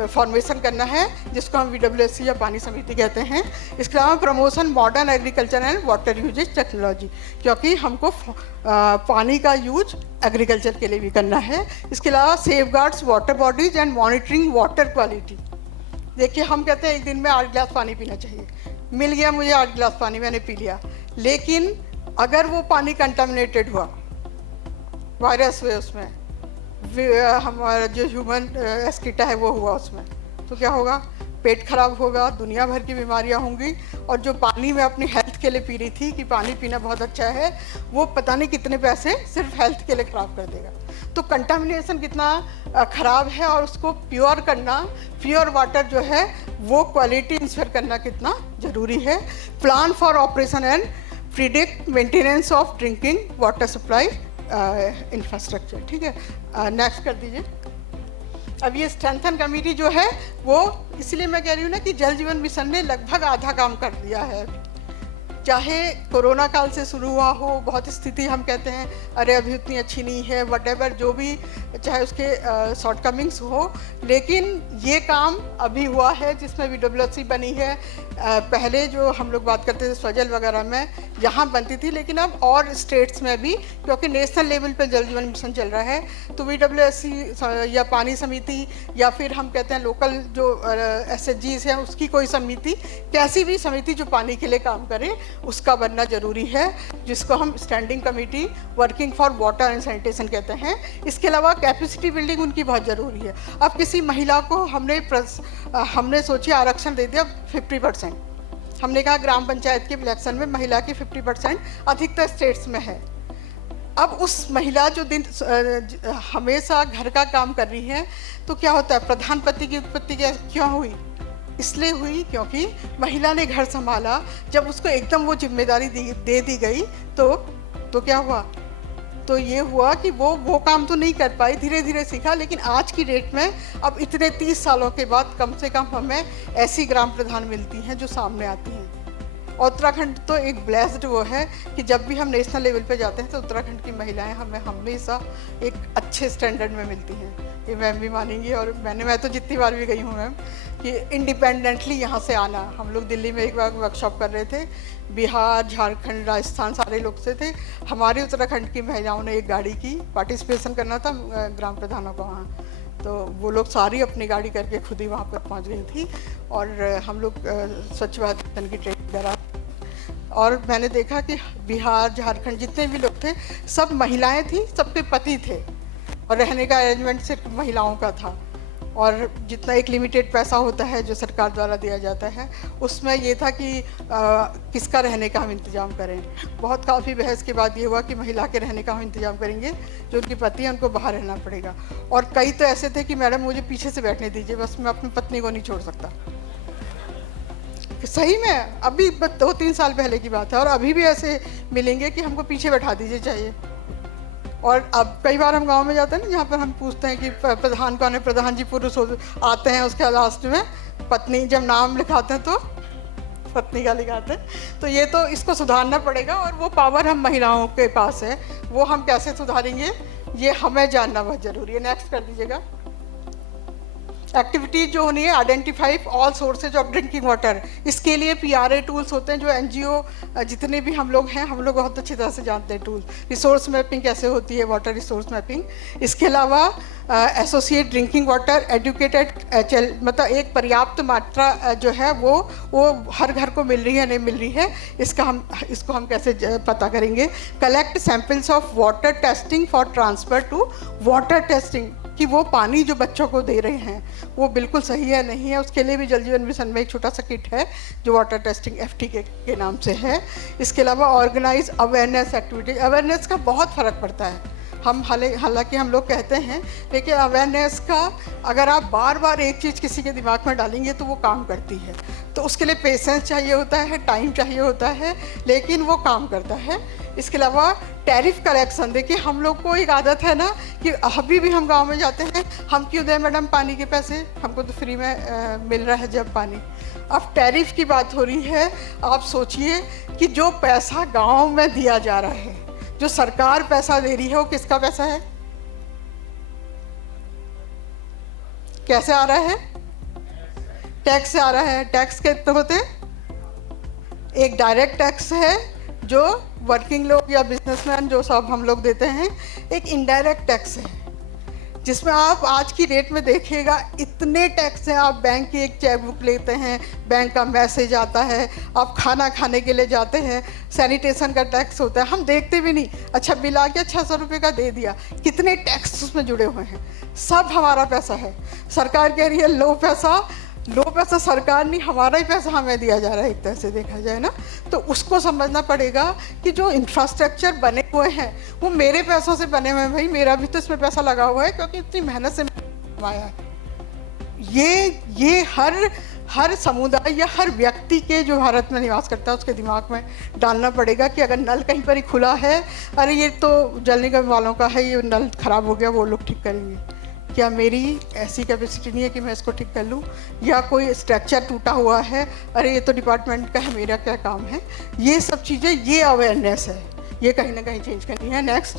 फॉर्मेशन करना है, जिसको हम VWSC या पानी समिति कहते हैं। इसके अलावा promotion modern agriculture and water uses technology, क्योंकि हमको पानी का यूज एग्रीकल्चर के लिए भी करना है। इसके अलावा safe guards water bodies and monitoring water quality. देखिए, हम कहते हैं एक दिन में 8 गिलास पानी पीना चाहिए, मिल गया मुझे 8 गिलास पानी, मैंने पी लिया, लेकिन अगर वो पानी कंटामिनेटेड हुआ, वायरस हुए उसमें, हमारा जो ह्यूमन एस्किटा है वो हुआ उसमें, तो क्या होगा? पेट खराब होगा, दुनिया भर की बीमारियां होंगी। और जो पानी मैं अपनी हेल्थ के लिए पी रही थी कि पानी पीना बहुत अच्छा है, वो पता नहीं कितने पैसे सिर्फ हेल्थ के लिए ख़राब कर देगा। तो कंटामिनेशन कितना ख़राब है, और उसको प्योर करना, प्योर वाटर जो है वो क्वालिटी इंश्योर करना कितना ज़रूरी है। Plan for operation and predict maintenance of drinking water supply infrastructure. ठीक है, नेक्स्ट कर दीजिए। अब ये स्ट्रेंथन कमेटी जो है वो, इसलिए मैं कह रही हूँ ना कि जल जीवन मिशन ने लगभग आधा काम कर दिया है। चाहे कोरोना काल से शुरू हुआ हो, बहुत स्थिति हम कहते हैं अरे अभी उतनी अच्छी नहीं है, वटेवर जो भी, चाहे उसके शॉर्टकमिंग्स हो, लेकिन ये काम अभी हुआ है जिसमें VWSC बनी है। पहले जो हम लोग बात करते थे स्वजल वगैरह में, यहाँ बनती थी, लेकिन अब और स्टेट्स में भी, क्योंकि नेशनल लेवल पे जल जीवन मिशन चल रहा है, तो VWSC या पानी समिति या फिर हम कहते हैं लोकल जो SHGs हैं उसकी कोई समिति, कैसी भी समिति जो पानी के लिए काम करे उसका बनना जरूरी है, जिसको हम standing committee working for water and sanitation कहते हैं। इसके अलावा कैपेसिटी बिल्डिंग उनकी बहुत ज़रूरी है। अब किसी महिला को हमने सोची आरक्षण दे दिया 50%, हमने कहा ग्राम पंचायत के इलेक्शन में महिला की 50% अधिकतर स्टेट्स में है। अब उस महिला जो हमेशा घर का काम कर रही है, तो क्या होता है, प्रधान पति की उत्पत्ति क्यों हुई? इसलिए हुई क्योंकि महिला ने घर संभाला। जब उसको एकदम वो जिम्मेदारी दे दी गई तो क्या हुआ? तो ये हुआ कि वो काम तो नहीं कर पाई, धीरे धीरे सीखा। लेकिन आज की डेट में अब इतने 30 सालों के बाद कम से कम हमें ऐसी ग्राम प्रधान मिलती हैं जो सामने आती हैं। और उत्तराखंड तो एक ब्लेस्ड वो है कि जब भी हम नेशनल लेवल पे जाते हैं तो उत्तराखंड की महिलाएं हमें हमेशा एक अच्छे स्टैंडर्ड में मिलती हैं। ये मैम भी मानेंगी, और मैं तो जितनी बार भी गई हूँ मैम, कि इंडिपेंडेंटली यहाँ से आना। हम लोग दिल्ली में एक बार वर्कशॉप कर रहे थे, बिहार, झारखंड, राजस्थान सारे लोग से थे। हमारी उत्तराखंड की महिलाओं ने एक गाड़ी की, पार्टिसिपेशन करना था ग्राम प्रधानों को वहाँ, तो वो लोग सारी अपनी गाड़ी करके खुद ही वहाँ पर पहुँच गई थी। और हम लोग स्वच्छ भारत मिशन की ट्रेनिंग करा, और मैंने देखा कि बिहार, झारखंड जितने भी लोग थे सब महिलाएं थी, सबके पति थे, और रहने का अरेंजमेंट सिर्फ महिलाओं का था। और जितना एक लिमिटेड पैसा होता है जो सरकार द्वारा दिया जाता है, उसमें ये था कि किसका रहने का हम इंतज़ाम करें। बहुत काफ़ी बहस के बाद ये हुआ कि महिला के रहने का हम इंतज़ाम करेंगे, जो उनकी पति है उनको बाहर रहना पड़ेगा। और कई तो ऐसे थे कि मैडम मुझे पीछे से बैठने दीजिए, बस मैं अपनी पत्नी को नहीं छोड़ सकता। सही में अभी 2-3 साल पहले की बात है, और अभी भी ऐसे मिलेंगे कि हमको पीछे बैठा दीजिए चाहिए। और अब कई बार हम गांव में जाते हैं ना, जहाँ पर हम पूछते हैं कि प्रधान कौन है, प्रधान जी पुरुष आते हैं, उसके लास्ट में पत्नी, जब नाम लिखाते हैं तो पत्नी का लिखाते हैं। तो ये तो इसको सुधारना पड़ेगा, और वो पावर हम महिलाओं के पास है, वो हम कैसे सुधारेंगे ये हमें जानना बहुत ज़रूरी है। नेक्स्ट कर दीजिएगा। एक्टिविटीज जो होनी है, identify all sources of drinking water. इसके लिए PRA टूल्स होते हैं जो NGO जितने भी हम लोग हैं, हम लोग बहुत अच्छी तरह से जानते हैं टूल। रिसोर्स मैपिंग कैसे होती है, वाटर रिसोर्स मैपिंग। इसके अलावा associate drinking water educated HL, मतलब एक पर्याप्त मात्रा जो है वो हर घर को मिल रही है नहीं मिल रही है, इसको हम कैसे पता करेंगे। Collect samples of water testing for transfer to water testing, कि वो पानी जो बच्चों को दे रहे हैं वो बिल्कुल सही है नहीं है। उसके लिए भी जल जीवन मिशन में एक छोटा सा किट है जो वाटर टेस्टिंग FT के नाम से है। इसके अलावा ऑर्गेनाइज अवेयरनेस एक्टिविटीज। अवेयरनेस का बहुत फ़र्क पड़ता है। हम हालांकि हम लोग कहते हैं, लेकिन अवेयरनेस का अगर आप बार बार एक चीज़ किसी के दिमाग में डालेंगे तो वो काम करती है। तो उसके लिए पेशेंस चाहिए होता है, टाइम चाहिए होता है, लेकिन वो काम करता है। इसके अलावा टैरिफ कलेक्शन, देखिए हम लोग को एक आदत है ना कि अभी भी हम गांव में जाते हैं, हम क्यों दें मैडम पानी के पैसे, हमको तो फ्री में मिल रहा है जब पानी। अब टैरिफ की बात हो रही है, आप सोचिए कि जो पैसा गांव में दिया जा रहा है, जो सरकार पैसा दे रही है, वो किसका पैसा है, कैसे आ रहा है, टैक्स से आ रहा है। टैक्स कितने होते हैं, एक डायरेक्ट टैक्स है जो वर्किंग लोग या बिजनेसमैन जो सब हम लोग देते हैं, एक इनडायरेक्ट टैक्स है जिसमें आप आज की रेट में देखिएगा इतने टैक्स हैं। आप बैंक की एक चेक बुक लेते हैं, बैंक का मैसेज आता है, आप खाना खाने के लिए जाते हैं, सैनिटेशन का टैक्स होता है, हम देखते भी नहीं, अच्छा बिल आ गया 600 रुपये का दे दिया, कितने टैक्स उसमें जुड़े हुए हैं, सब हमारा पैसा है। सरकार कह रही है लो पैसा सरकार नहीं, हमारा ही पैसा हमें दिया जा रहा है, एक तरह से देखा जाए ना। तो उसको समझना पड़ेगा कि जो इंफ्रास्ट्रक्चर बने हुए हैं वो मेरे पैसों से बने हुए हैं, भाई मेरा भी तो इसमें पैसा लगा हुआ है क्योंकि इतनी मेहनत से कमाया है। ये हर समुदाय या हर व्यक्ति के जो भारत में निवास करता है उसके दिमाग में डालना पड़ेगा कि अगर नल कहीं पर ही खुला है, अरे ये तो जल निगम वालों का है, ये नल खराब हो गया, वो लोग ठीक करेंगे, क्या मेरी ऐसी कैपेसिटी नहीं है कि मैं इसको ठीक कर लूँ, या कोई स्ट्रक्चर टूटा हुआ है, अरे ये तो डिपार्टमेंट का है, मेरा क्या काम है। ये सब चीज़ें, ये अवेयरनेस है, ये कहीं ना कहीं चेंज करनी है। नेक्स्ट,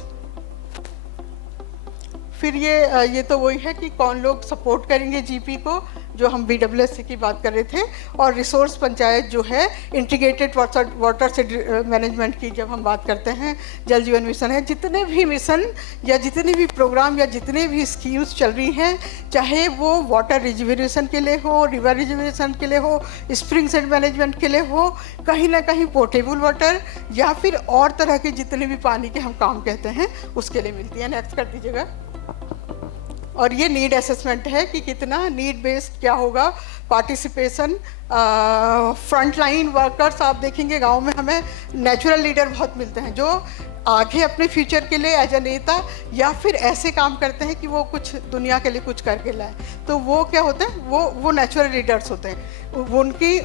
फिर ये तो वही है कि कौन लोग सपोर्ट करेंगे जीपी को, जो हम BWSC की बात कर रहे थे, और रिसोर्स पंचायत जो है इंटीग्रेटेड वाटर मैनेजमेंट की जब हम बात करते हैं, जल जीवन मिशन है, जितने भी मिशन या जितने भी प्रोग्राम या जितने भी स्कीम्स चल रही हैं, चाहे वो वाटर रिजर्वेशन के लिए हो, रिवर रिजर्वेशन के लिए हो, स्प्रिंग सेट मैनेजमेंट के लिए हो, कहीं ना कहीं पोर्टेबल वाटर या फिर और तरह के जितने भी पानी के हम काम कहते हैं उसके लिए मिलती है। नेक्स्ट कर दीजिएगा। और ये नीड असेसमेंट है कि कितना नीड बेस्ड क्या होगा, पार्टिसिपेशन, फ्रंटलाइन वर्कर्स। आप देखेंगे गांव में हमें नेचुरल लीडर बहुत मिलते हैं जो आगे अपने फ्यूचर के लिए एज ए नेता या फिर ऐसे काम करते हैं कि वो कुछ दुनिया के लिए कुछ करके लाए, तो वो क्या होते हैं, वो नेचुरल लीडर्स होते हैं।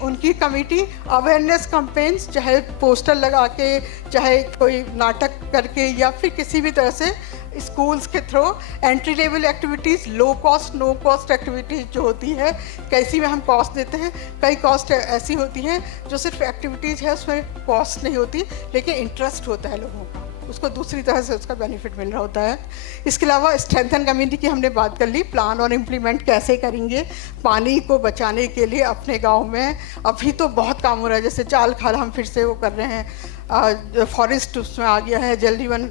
उनकी कमेटी अवेयरनेस कैंपेन्स, चाहे पोस्टर लगा के, चाहे कोई नाटक करके, या फिर किसी भी तरह से स्कूल्स के through entry level activities, low cost no cost activities जो होती है, कैसी में हम कॉस्ट देते हैं। कई कॉस्ट ऐसी होती हैं जो सिर्फ एक्टिविटीज़ है, उसमें कॉस्ट नहीं होती, लेकिन इंटरेस्ट होता है लोगों का, उसको दूसरी तरह से उसका बेनिफिट मिल रहा होता है। इसके अलावा स्ट्रेंथन कम्युनिटी की हमने बात कर ली, प्लान और इम्प्लीमेंट कैसे करेंगे पानी को बचाने के लिए अपने गांव में। अभी तो बहुत काम हो रहा है, जैसे चाल खाल हम फिर से वो कर रहे हैं, फॉरेस्ट उसमें आ गया है, जल जीवन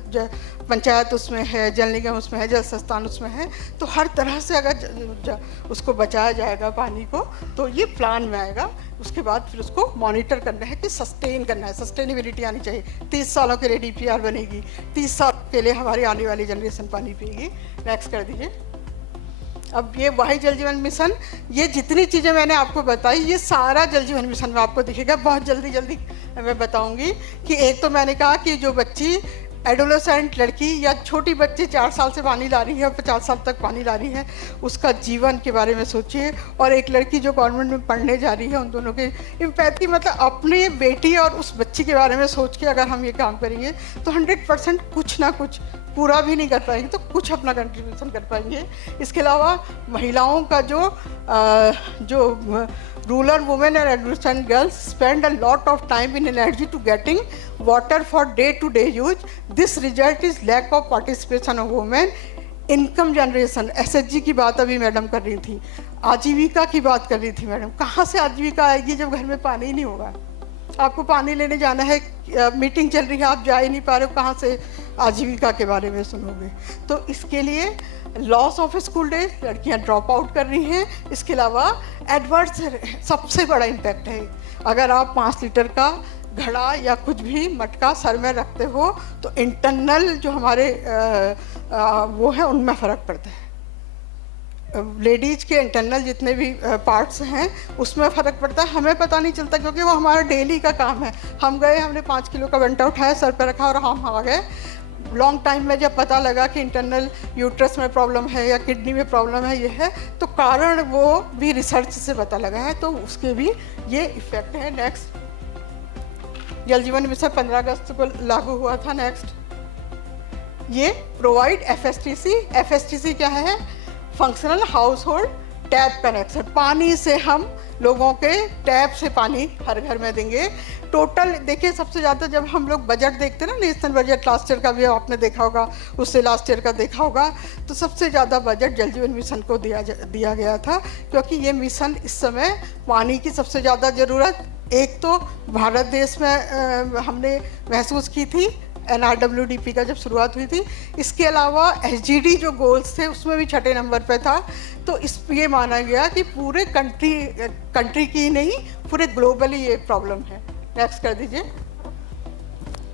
पंचायत उसमें है, जल निगम उसमें है, जल संस्थान उसमें है। तो हर तरह से अगर उसको बचाया जाएगा पानी को, तो ये प्लान में आएगा। उसके बाद फिर उसको मॉनिटर करना है कि सस्टेन करना है, सस्टेनेबिलिटी आनी चाहिए। 30 सालों के लिए DPR बनेगी, 30 साल के लिए हमारी आने वाली जनरेशन पानी पिएगी। नेक्स्ट कर दीजिए। अब ये वही जल जीवन मिशन, ये जितनी चीज़ें मैंने आपको बताई, ये सारा जल जीवन मिशन में आपको दिखेगा। बहुत जल्दी मैं बताऊंगी कि एक तो मैंने कहा कि जो बच्ची एडोलेसेंट लड़की या छोटी बच्ची 4 साल से पानी ला रही है और 50 साल तक पानी ला रही है, उसका जीवन के बारे में सोचिए। और एक लड़की जो गवर्नमेंट में पढ़ने जा रही है, उन दोनों की एम्पैथी, मतलब अपनी बेटी और उस बच्ची के बारे में सोच के अगर हम ये काम करेंगे तो 100% कुछ ना कुछ, पूरा भी नहीं कर पाएंगे तो कुछ अपना कंट्रीब्यूशन कर पाएंगे। इसके अलावा महिलाओं का जो rural women and adolescent girls spend a lot of time in energy to getting water for day to day use. This result is lack of participation of women. Income generation, SHG की बात अभी madam कर रही थी, आजीविका की बात कर रही थी मैडम। कहाँ से आजीविका आएगी जब घर में पानी ही नहीं होगा? आपको पानी लेने जाना है, मीटिंग चल रही है, आप जा ही नहीं पा रहे हो, कहाँ से आजीविका के बारे में सुनोगे? तो इसके लिए लॉस ऑफ स्कूल डे, लड़कियां ड्रॉप आउट कर रही हैं। इसके अलावा एडवर्स सबसे बड़ा इम्पैक्ट है, अगर आप 5 लीटर का घड़ा या कुछ भी मटका सर में रखते हो तो इंटरनल जो हमारे वो है उनमें फ़र्क पड़ता है। लेडीज़ के इंटरनल जितने भी पार्ट्स हैं उसमें फ़र्क पड़ता है, हमें पता नहीं चलता क्योंकि वो हमारा डेली का काम है। हम गए, हमने 5 किलो का बंटा उठाया, सर पर रखा और हम आ गए। लॉन्ग टाइम में जब पता लगा कि इंटरनल यूट्रस में प्रॉब्लम है या किडनी में प्रॉब्लम है, ये है, तो कारण वो भी रिसर्च से पता लगा है, तो उसके भी ये इफ़ेक्ट है। नेक्स्ट, जल जीवन मिशन 15 अगस्त को लागू हुआ था। नेक्स्ट, ये प्रोवाइड एफएसटीसी। एफएसटीसी क्या है? Functional house hold tap connection. पानी से हम लोगों के टैप से पानी हर घर में देंगे। टोटल देखिए, सबसे ज़्यादा जब हम लोग बजट देखते हैं ना, नेशनल बजट लास्ट ईयर का भी आपने देखा होगा, उससे लास्ट ईयर का देखा होगा, तो सबसे ज़्यादा बजट जल जीवन मिशन को दिया गया था, क्योंकि ये मिशन इस समय पानी की सबसे ज़्यादा ज़रूरत एक तो भारत देश में हमने महसूस की थी NRWDP का जब शुरुआत हुई थी। इसके अलावा SGD जो गोल्स थे उसमें भी 6ठे नंबर पे था। तो इस ये माना गया कि पूरे कंट्री की नहीं, पूरे ग्लोबली ये प्रॉब्लम है। नेक्स्ट कर दीजिए।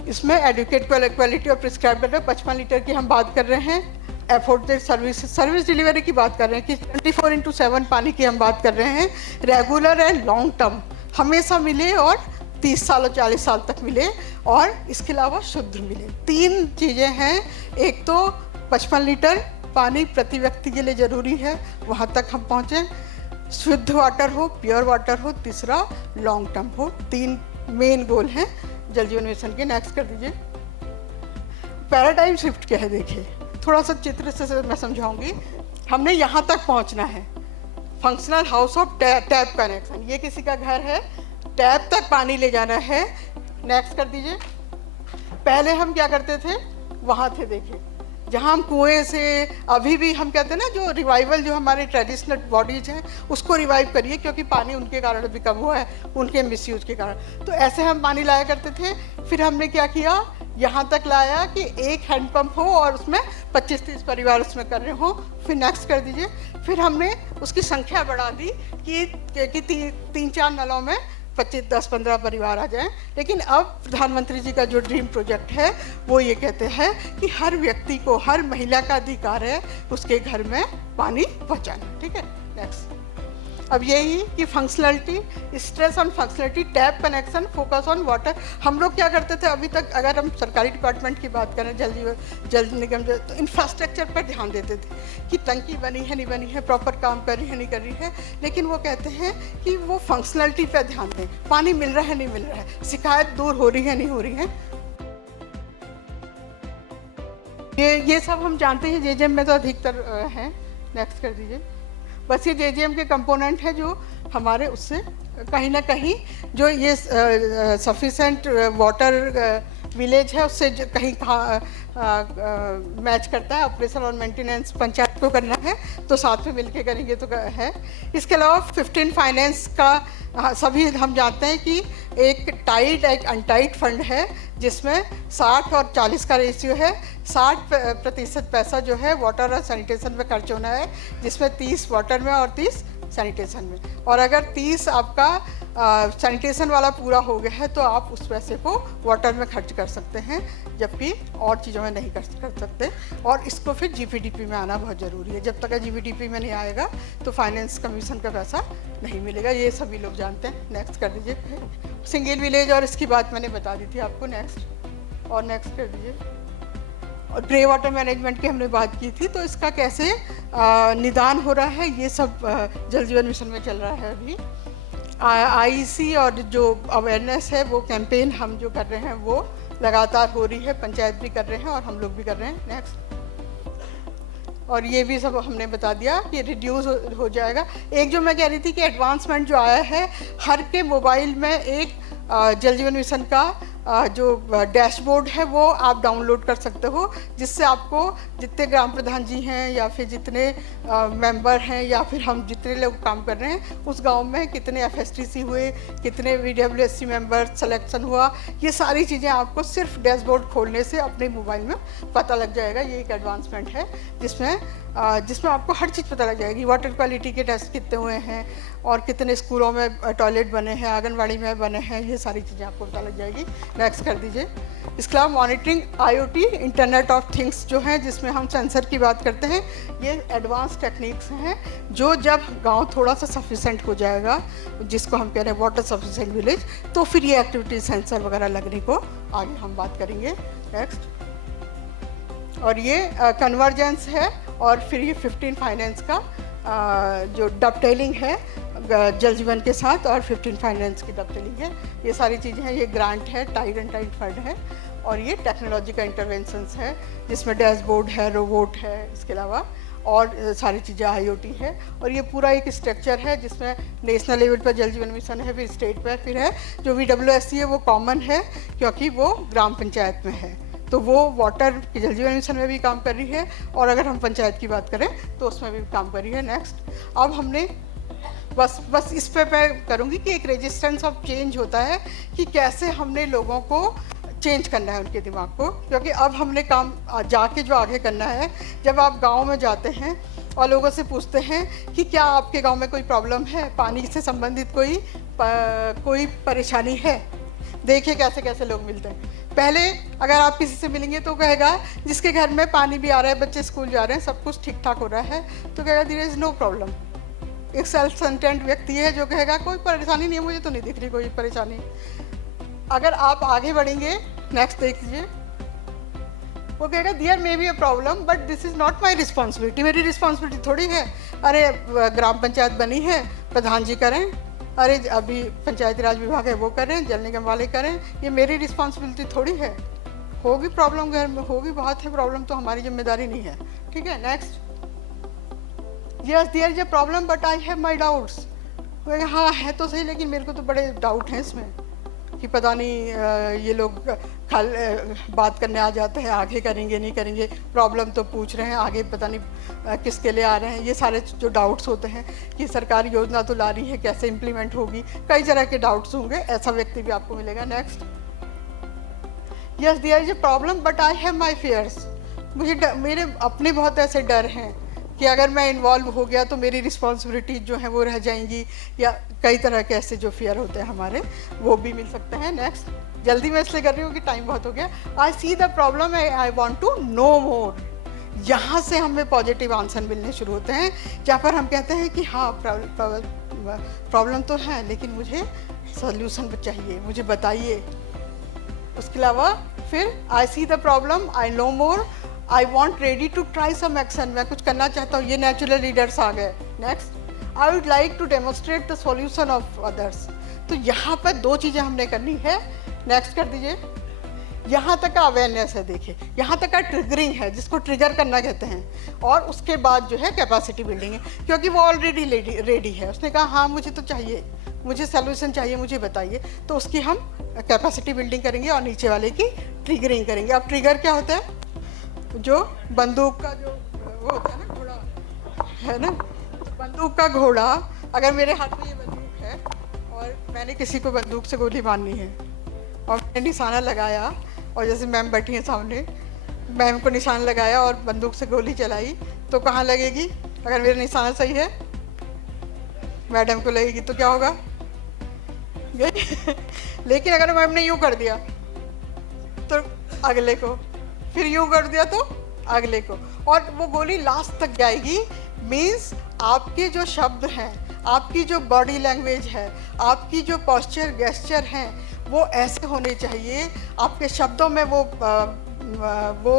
इसमें एडुकेट क्वालिटी और प्रिस्क्राइब 55 लीटर की हम बात कर रहे हैं। एफोर्डेड सर्विस डिलीवरी की बात कर रहे हैं कि 24/7 पानी की हम बात कर रहे हैं। रेगुलर एंड लॉन्ग टर्म हमेशा मिले और 30 साल और 40 साल तक मिले, और इसके अलावा शुद्ध मिले। 3 चीज़ें हैं। एक तो 55 लीटर पानी प्रति व्यक्ति के लिए ज़रूरी है, वहाँ तक हम पहुँचें। शुद्ध वाटर हो, प्योर वाटर हो, तीसरा लॉन्ग टर्म हो। 3 मेन गोल हैं जल जीवन मिशन के। नेक्स्ट कर दीजिए। पैराडाइम शिफ्ट क्या है देखिए, थोड़ा सा चित्र से मैं समझाऊंगी। हमने यहाँ तक पहुँचना है, functional house of tap connection. ये किसी का घर है, टैप तक पानी ले जाना है। नेक्स्ट कर दीजिए। पहले हम क्या करते थे, वहाँ थे देखिए जहाँ हम कुएं से, अभी भी हम कहते हैं ना, जो रिवाइवल जो हमारे ट्रेडिशनल बॉडीज हैं उसको रिवाइव करिए, क्योंकि पानी उनके कारण भी कम हुआ है, उनके मिसयूज के कारण। तो ऐसे हम पानी लाया करते थे। फिर हमने क्या किया, यहाँ तक लाया कि एक हैंडपम्प हो और उसमें 25-30 परिवार उसमें कर रहे हो। फिर नेक्स्ट कर दीजिए। फिर हमने उसकी संख्या बढ़ा दी कि 3-4 नलों में 10-15 परिवार आ जाएं। लेकिन अब प्रधानमंत्री जी का जो ड्रीम प्रोजेक्ट है वो ये कहते हैं कि हर व्यक्ति को, हर महिला का अधिकार है उसके घर में पानी पहुंचाना। ठीक है। नेक्स्ट। अब यही कि functionality, stress on functionality, tap connection, focus on water. हम लोग क्या करते थे अभी तक, अगर हम सरकारी डिपार्टमेंट की बात करें, जल निगम, तो इंफ्रास्ट्रक्चर पर ध्यान देते थे कि टंकी बनी है नहीं बनी है, प्रॉपर काम कर रही है नहीं कर रही है। लेकिन वो कहते हैं कि वो फंक्शनलिटी पर ध्यान दें, पानी मिल रहा है नहीं मिल रहा है, शिकायत दूर हो रही है नहीं हो रही है। ये सब हम जानते हैं, JJM में तो अधिकतर हैं। नेक्स्ट कर दीजिए। बस ये JJM के कंपोनेंट है जो हमारे उससे कहीं ना कहीं जो ये सफिशेंट वाटर विलेज है उससे कहीं मैच करता है। ऑपरेशन और मेंटेनेंस पंचायत को करना है तो साथ में मिलके करेंगे तो है। इसके अलावा 15 फाइनेंस का सभी हम जानते हैं कि एक टाइट एक अनटाइट फंड है जिसमें 60 और 40 का रेशियो है। 60% पैसा जो है वाटर और सैनिटेशन में खर्च होना है, जिसमें 30 वाटर में और 30 सैनिटेशन में। और अगर 30 आपका सैनिटेशन वाला पूरा हो गया है तो आप उस पैसे को वाटर में खर्च कर सकते हैं, जबकि और चीज़ों में नहीं कर सकते। और इसको फिर GPDP में आना बहुत ज़रूरी है। जब तक GPDP में नहीं आएगा तो फाइनेंस कमीशन का पैसा नहीं मिलेगा, ये सभी लोग जानते हैं। नेक्स्ट कर दीजिए। सिंगल विलेज और इसकी बात मैंने बता दी थी आपको। नेक्स्ट। और नेक्स्ट कर दीजिए। और ग्रे वाटर मैनेजमेंट की हमने बात की थी, तो इसका कैसे निदान हो रहा है, ये सब जल जीवन मिशन में चल रहा है अभी। IEC और जो अवेयरनेस है वो कैंपेन हम जो कर रहे हैं वो लगातार हो रही है, पंचायत भी कर रहे हैं और हम लोग भी कर रहे हैं। नेक्स्ट। और ये भी सब हमने बता दिया कि रिड्यूस हो जाएगा। एक जो मैं कह रही थी कि एडवांसमेंट जो आया है, हर के मोबाइल में एक जल जीवन मिशन का जो डैशबोर्ड है वो आप डाउनलोड कर सकते हो, जिससे आपको जितने ग्राम प्रधान जी हैं या फिर जितने मेंबर हैं या फिर हम जितने लोग काम कर रहे हैं उस गांव में कितने FSTC हुए, कितने VWSC मेंबर सिलेक्शन हुआ, ये सारी चीज़ें आपको सिर्फ डैशबोर्ड खोलने से अपने मोबाइल में पता लग जाएगा। ये एक एडवांसमेंट है जिसमें आपको हर चीज़ पता लग जाएगी। वाटर क्वालिटी के टेस्ट कितने हुए हैं और कितने स्कूलों में टॉयलेट बने हैं, आंगनबाड़ी में बने हैं, ये सारी चीज़ें आपको पता लग जाएगी। नेक्स्ट कर दीजिए। इसके अलावा monitoring IoT, internet of things जो है, जिसमें हम सेंसर की बात करते हैं, ये एडवांस टेक्निक्स हैं जो जब गांव थोड़ा सा सफिशेंट हो जाएगा, जिसको हम कह रहे हैं वाटर सफिशेंट विलेज, तो फिर ये एक्टिविटी सेंसर वगैरह लगने को आगे हम बात करेंगे। नेक्स्ट। और ये कन्वर्जेंस है और फिर ये 15 फाइनेंस का जो डबटेलिंग है जल जीवन के साथ और 15 फाइनेंस की डबटेलिंग है। ये सारी चीज़ें हैं। ये ग्रांट है, टाइड एंड टाइड फंड है। और ये टेक्नोलॉजी का इंटरवेंशंस है जिसमें डैशबोर्ड है, रोबोट है, इसके अलावा और सारी चीज़ें IoT है। और ये पूरा एक स्ट्रक्चर है जिसमें नेशनल लेवल पर जल जीवन मिशन है, फिर स्टेट पर, फिर है जो VWSC है वो कॉमन है क्योंकि वो ग्राम पंचायत में है, तो वो वाटर की जल जीवन मिशन में भी काम कर रही है, और अगर हम पंचायत की बात करें तो उसमें भी काम कर रही है। नेक्स्ट, अब हमने बस इस पे मैं करूँगी कि एक रेजिस्टेंस ऑफ चेंज होता है कि कैसे हमने लोगों को चेंज करना है उनके दिमाग को, क्योंकि अब हमने काम जाके जो आगे करना है, जब आप गांव में जाते हैं और लोगों से पूछते हैं कि क्या आपके गांव में कोई प्रॉब्लम है, पानी से संबंधित कोई परेशानी है, देखिए कैसे कैसे लोग मिलते हैं। पहले अगर आप किसी से मिलेंगे तो कहेगा जिसके घर में पानी भी आ रहा है, बच्चे स्कूल जा रहे हैं, सब कुछ ठीक ठाक हो रहा है, तो कहेगा देयर इज़ नो प्रॉब्लम। एक सेल्फ कंटेंट व्यक्ति है जो कहेगा कोई परेशानी नहीं है, मुझे तो नहीं दिख रही कोई परेशानी। अगर आप आगे बढ़ेंगे, नेक्स्ट देख लीजिए, वो कहेगा there may be a problem but this is not my responsibility, मेरी रिस्पॉन्सिबिलिटी थोड़ी है, अरे ग्राम पंचायत बनी है, प्रधान जी करें, अरे अभी पंचायती राज विभाग है वो करें, जल निगम वाले करें, ये मेरी रिस्पॉन्सिबिलिटी थोड़ी है। होगी प्रॉब्लम घर में, होगी, बहुत है प्रॉब्लम, तो हमारी जिम्मेदारी नहीं है। ठीक है, next, yes there is a problem but I have my doubts. हाँ है तो सही, लेकिन मेरे को तो बड़े डाउट हैं इसमें कि पता नहीं ये लोग बात करने आ जाते हैं, आगे करेंगे नहीं करेंगे, प्रॉब्लम तो पूछ रहे हैं, आगे पता नहीं किसके लिए आ रहे हैं, ये सारे जो डाउट्स होते हैं कि सरकार योजना तो ला रही है, कैसे इम्प्लीमेंट होगी, कई तरह के डाउट्स होंगे, ऐसा व्यक्ति भी आपको मिलेगा। Next, yes there is a problem but I have my fears. मेरे अपने बहुत ऐसे डर हैं कि अगर मैं इन्वॉल्व हो गया तो मेरी रिस्पॉन्सिबिलिटी जो है वो रह जाएंगी, या कई तरह के ऐसे जो फियर होते हैं हमारे, वो भी मिल सकते हैं। नेक्स्ट, जल्दी मैं इसलिए कर रही हूँ कि टाइम बहुत हो गया। I see the problem, I want to know more. यहाँ से हमें पॉजिटिव आंसर मिलने शुरू होते हैं, जहाँ पर हम कहते हैं कि हाँ प्रॉब्लम तो है लेकिन मुझे सोल्यूशन चाहिए, मुझे बताइए। उसके अलावा फिर I see the problem, I know more, I want ready to try some action, मैं कुछ करना चाहता हूँ, ये नेचुरल लीडर्स आ गए। Next, I would like to demonstrate the solution of others. तो यहाँ पर दो चीज़ें हमने करनी है। नेक्स्ट कर दीजिए, यहाँ तक का अवेयरनेस है, देखिए यहाँ तक का ट्रिगरिंग है, जिसको ट्रिगर करना कहते हैं, और उसके बाद जो है कैपेसिटी बिल्डिंग है, क्योंकि वो ऑलरेडी रेडी है, उसने कहा हाँ मुझे तो चाहिए, मुझे सोल्यूशन चाहिए, मुझे बताइए, तो उसकी हम कैपेसिटी बिल्डिंग करेंगे और नीचे वाले की ट्रिगरिंग करेंगे। अब ट्रिगर क्या होता है, जो बंदूक का जो वो होता है ना, घोड़ा है ना, तो बंदूक का घोड़ा, अगर मेरे हाथ में ये बंदूक है और मैंने किसी को बंदूक से गोली मारनी है और मैंने निशाना लगाया, और जैसे मैम बैठी हैं सामने, मैम को निशाना लगाया और बंदूक से गोली चलाई, तो कहाँ लगेगी? अगर मेरा निशाना सही है मैडम को लगेगी, तो क्या होगा? लेकिन अगर मैम ने यूँ कर दिया तो अगले को, फिर यूँ कर दिया तो अगले को, और वो गोली लास्ट तक जाएगी। मीन्स आपके जो शब्द हैं, आपकी जो बॉडी लैंग्वेज है, आपकी जो पोस्चर गेस्चर हैं, वो ऐसे होने चाहिए, आपके शब्दों में वो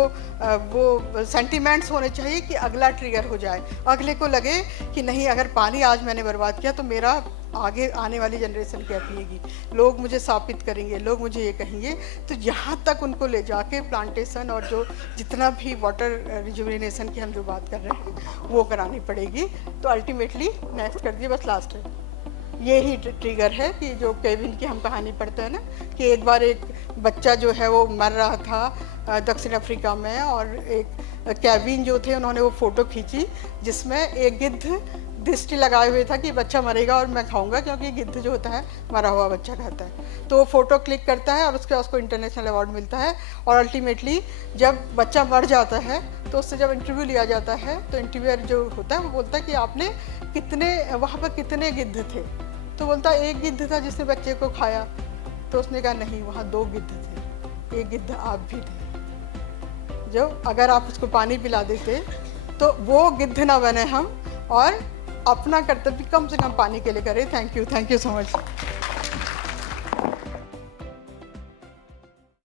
सेंटिमेंट्स होने चाहिए कि अगला ट्रिगर हो जाए, अगले को लगे कि नहीं, अगर पानी आज मैंने बर्बाद किया तो मेरा आगे आने वाली जनरेशन क्या पिएगी, लोग मुझे साबित करेंगे, लोग मुझे ये कहेंगे। तो यहाँ तक उनको ले जाके प्लांटेशन और जो जितना भी वाटर रिजुविनेशन की हम जो बात कर रहे हैं वो करानी पड़ेगी। तो अल्टीमेटली नेक्स्ट कर दिए, बस लास्ट है, ये ही ट्रिगर है कि जो केविन की हम कहानी पढ़ते हैं ना, कि एक बार एक बच्चा जो है वो मर रहा था दक्षिण अफ्रीका में, और एक केविन जो थे उन्होंने वो फ़ोटो खींची जिसमें एक गिद्ध दृष्टि लगाए हुए था कि बच्चा मरेगा और मैं खाऊंगा, क्योंकि गिद्ध जो होता है मरा हुआ बच्चा खाता है। तो वो फ़ोटो क्लिक करता है और उसके बाद उसको इंटरनेशनल अवार्ड मिलता है। और अल्टीमेटली जब बच्चा मर जाता है तो उससे जब इंटरव्यू लिया जाता है तो इंटरव्यूअर जो होता है वो बोलता है कि आपने वहाँ पर कितने गिद्ध थे? तो बोलता है एक गिद्ध था जिसने बच्चे को खाया। तो उसने कहा नहीं, वहाँ 2 गिद्ध थे, एक गिद्ध आप भी थे, जो अगर आप उसको पानी पिला देते तो वो गिद्ध ना बने हम, और अपना कर्तव्य कम से कम पानी के लिए करें। Thank you so much.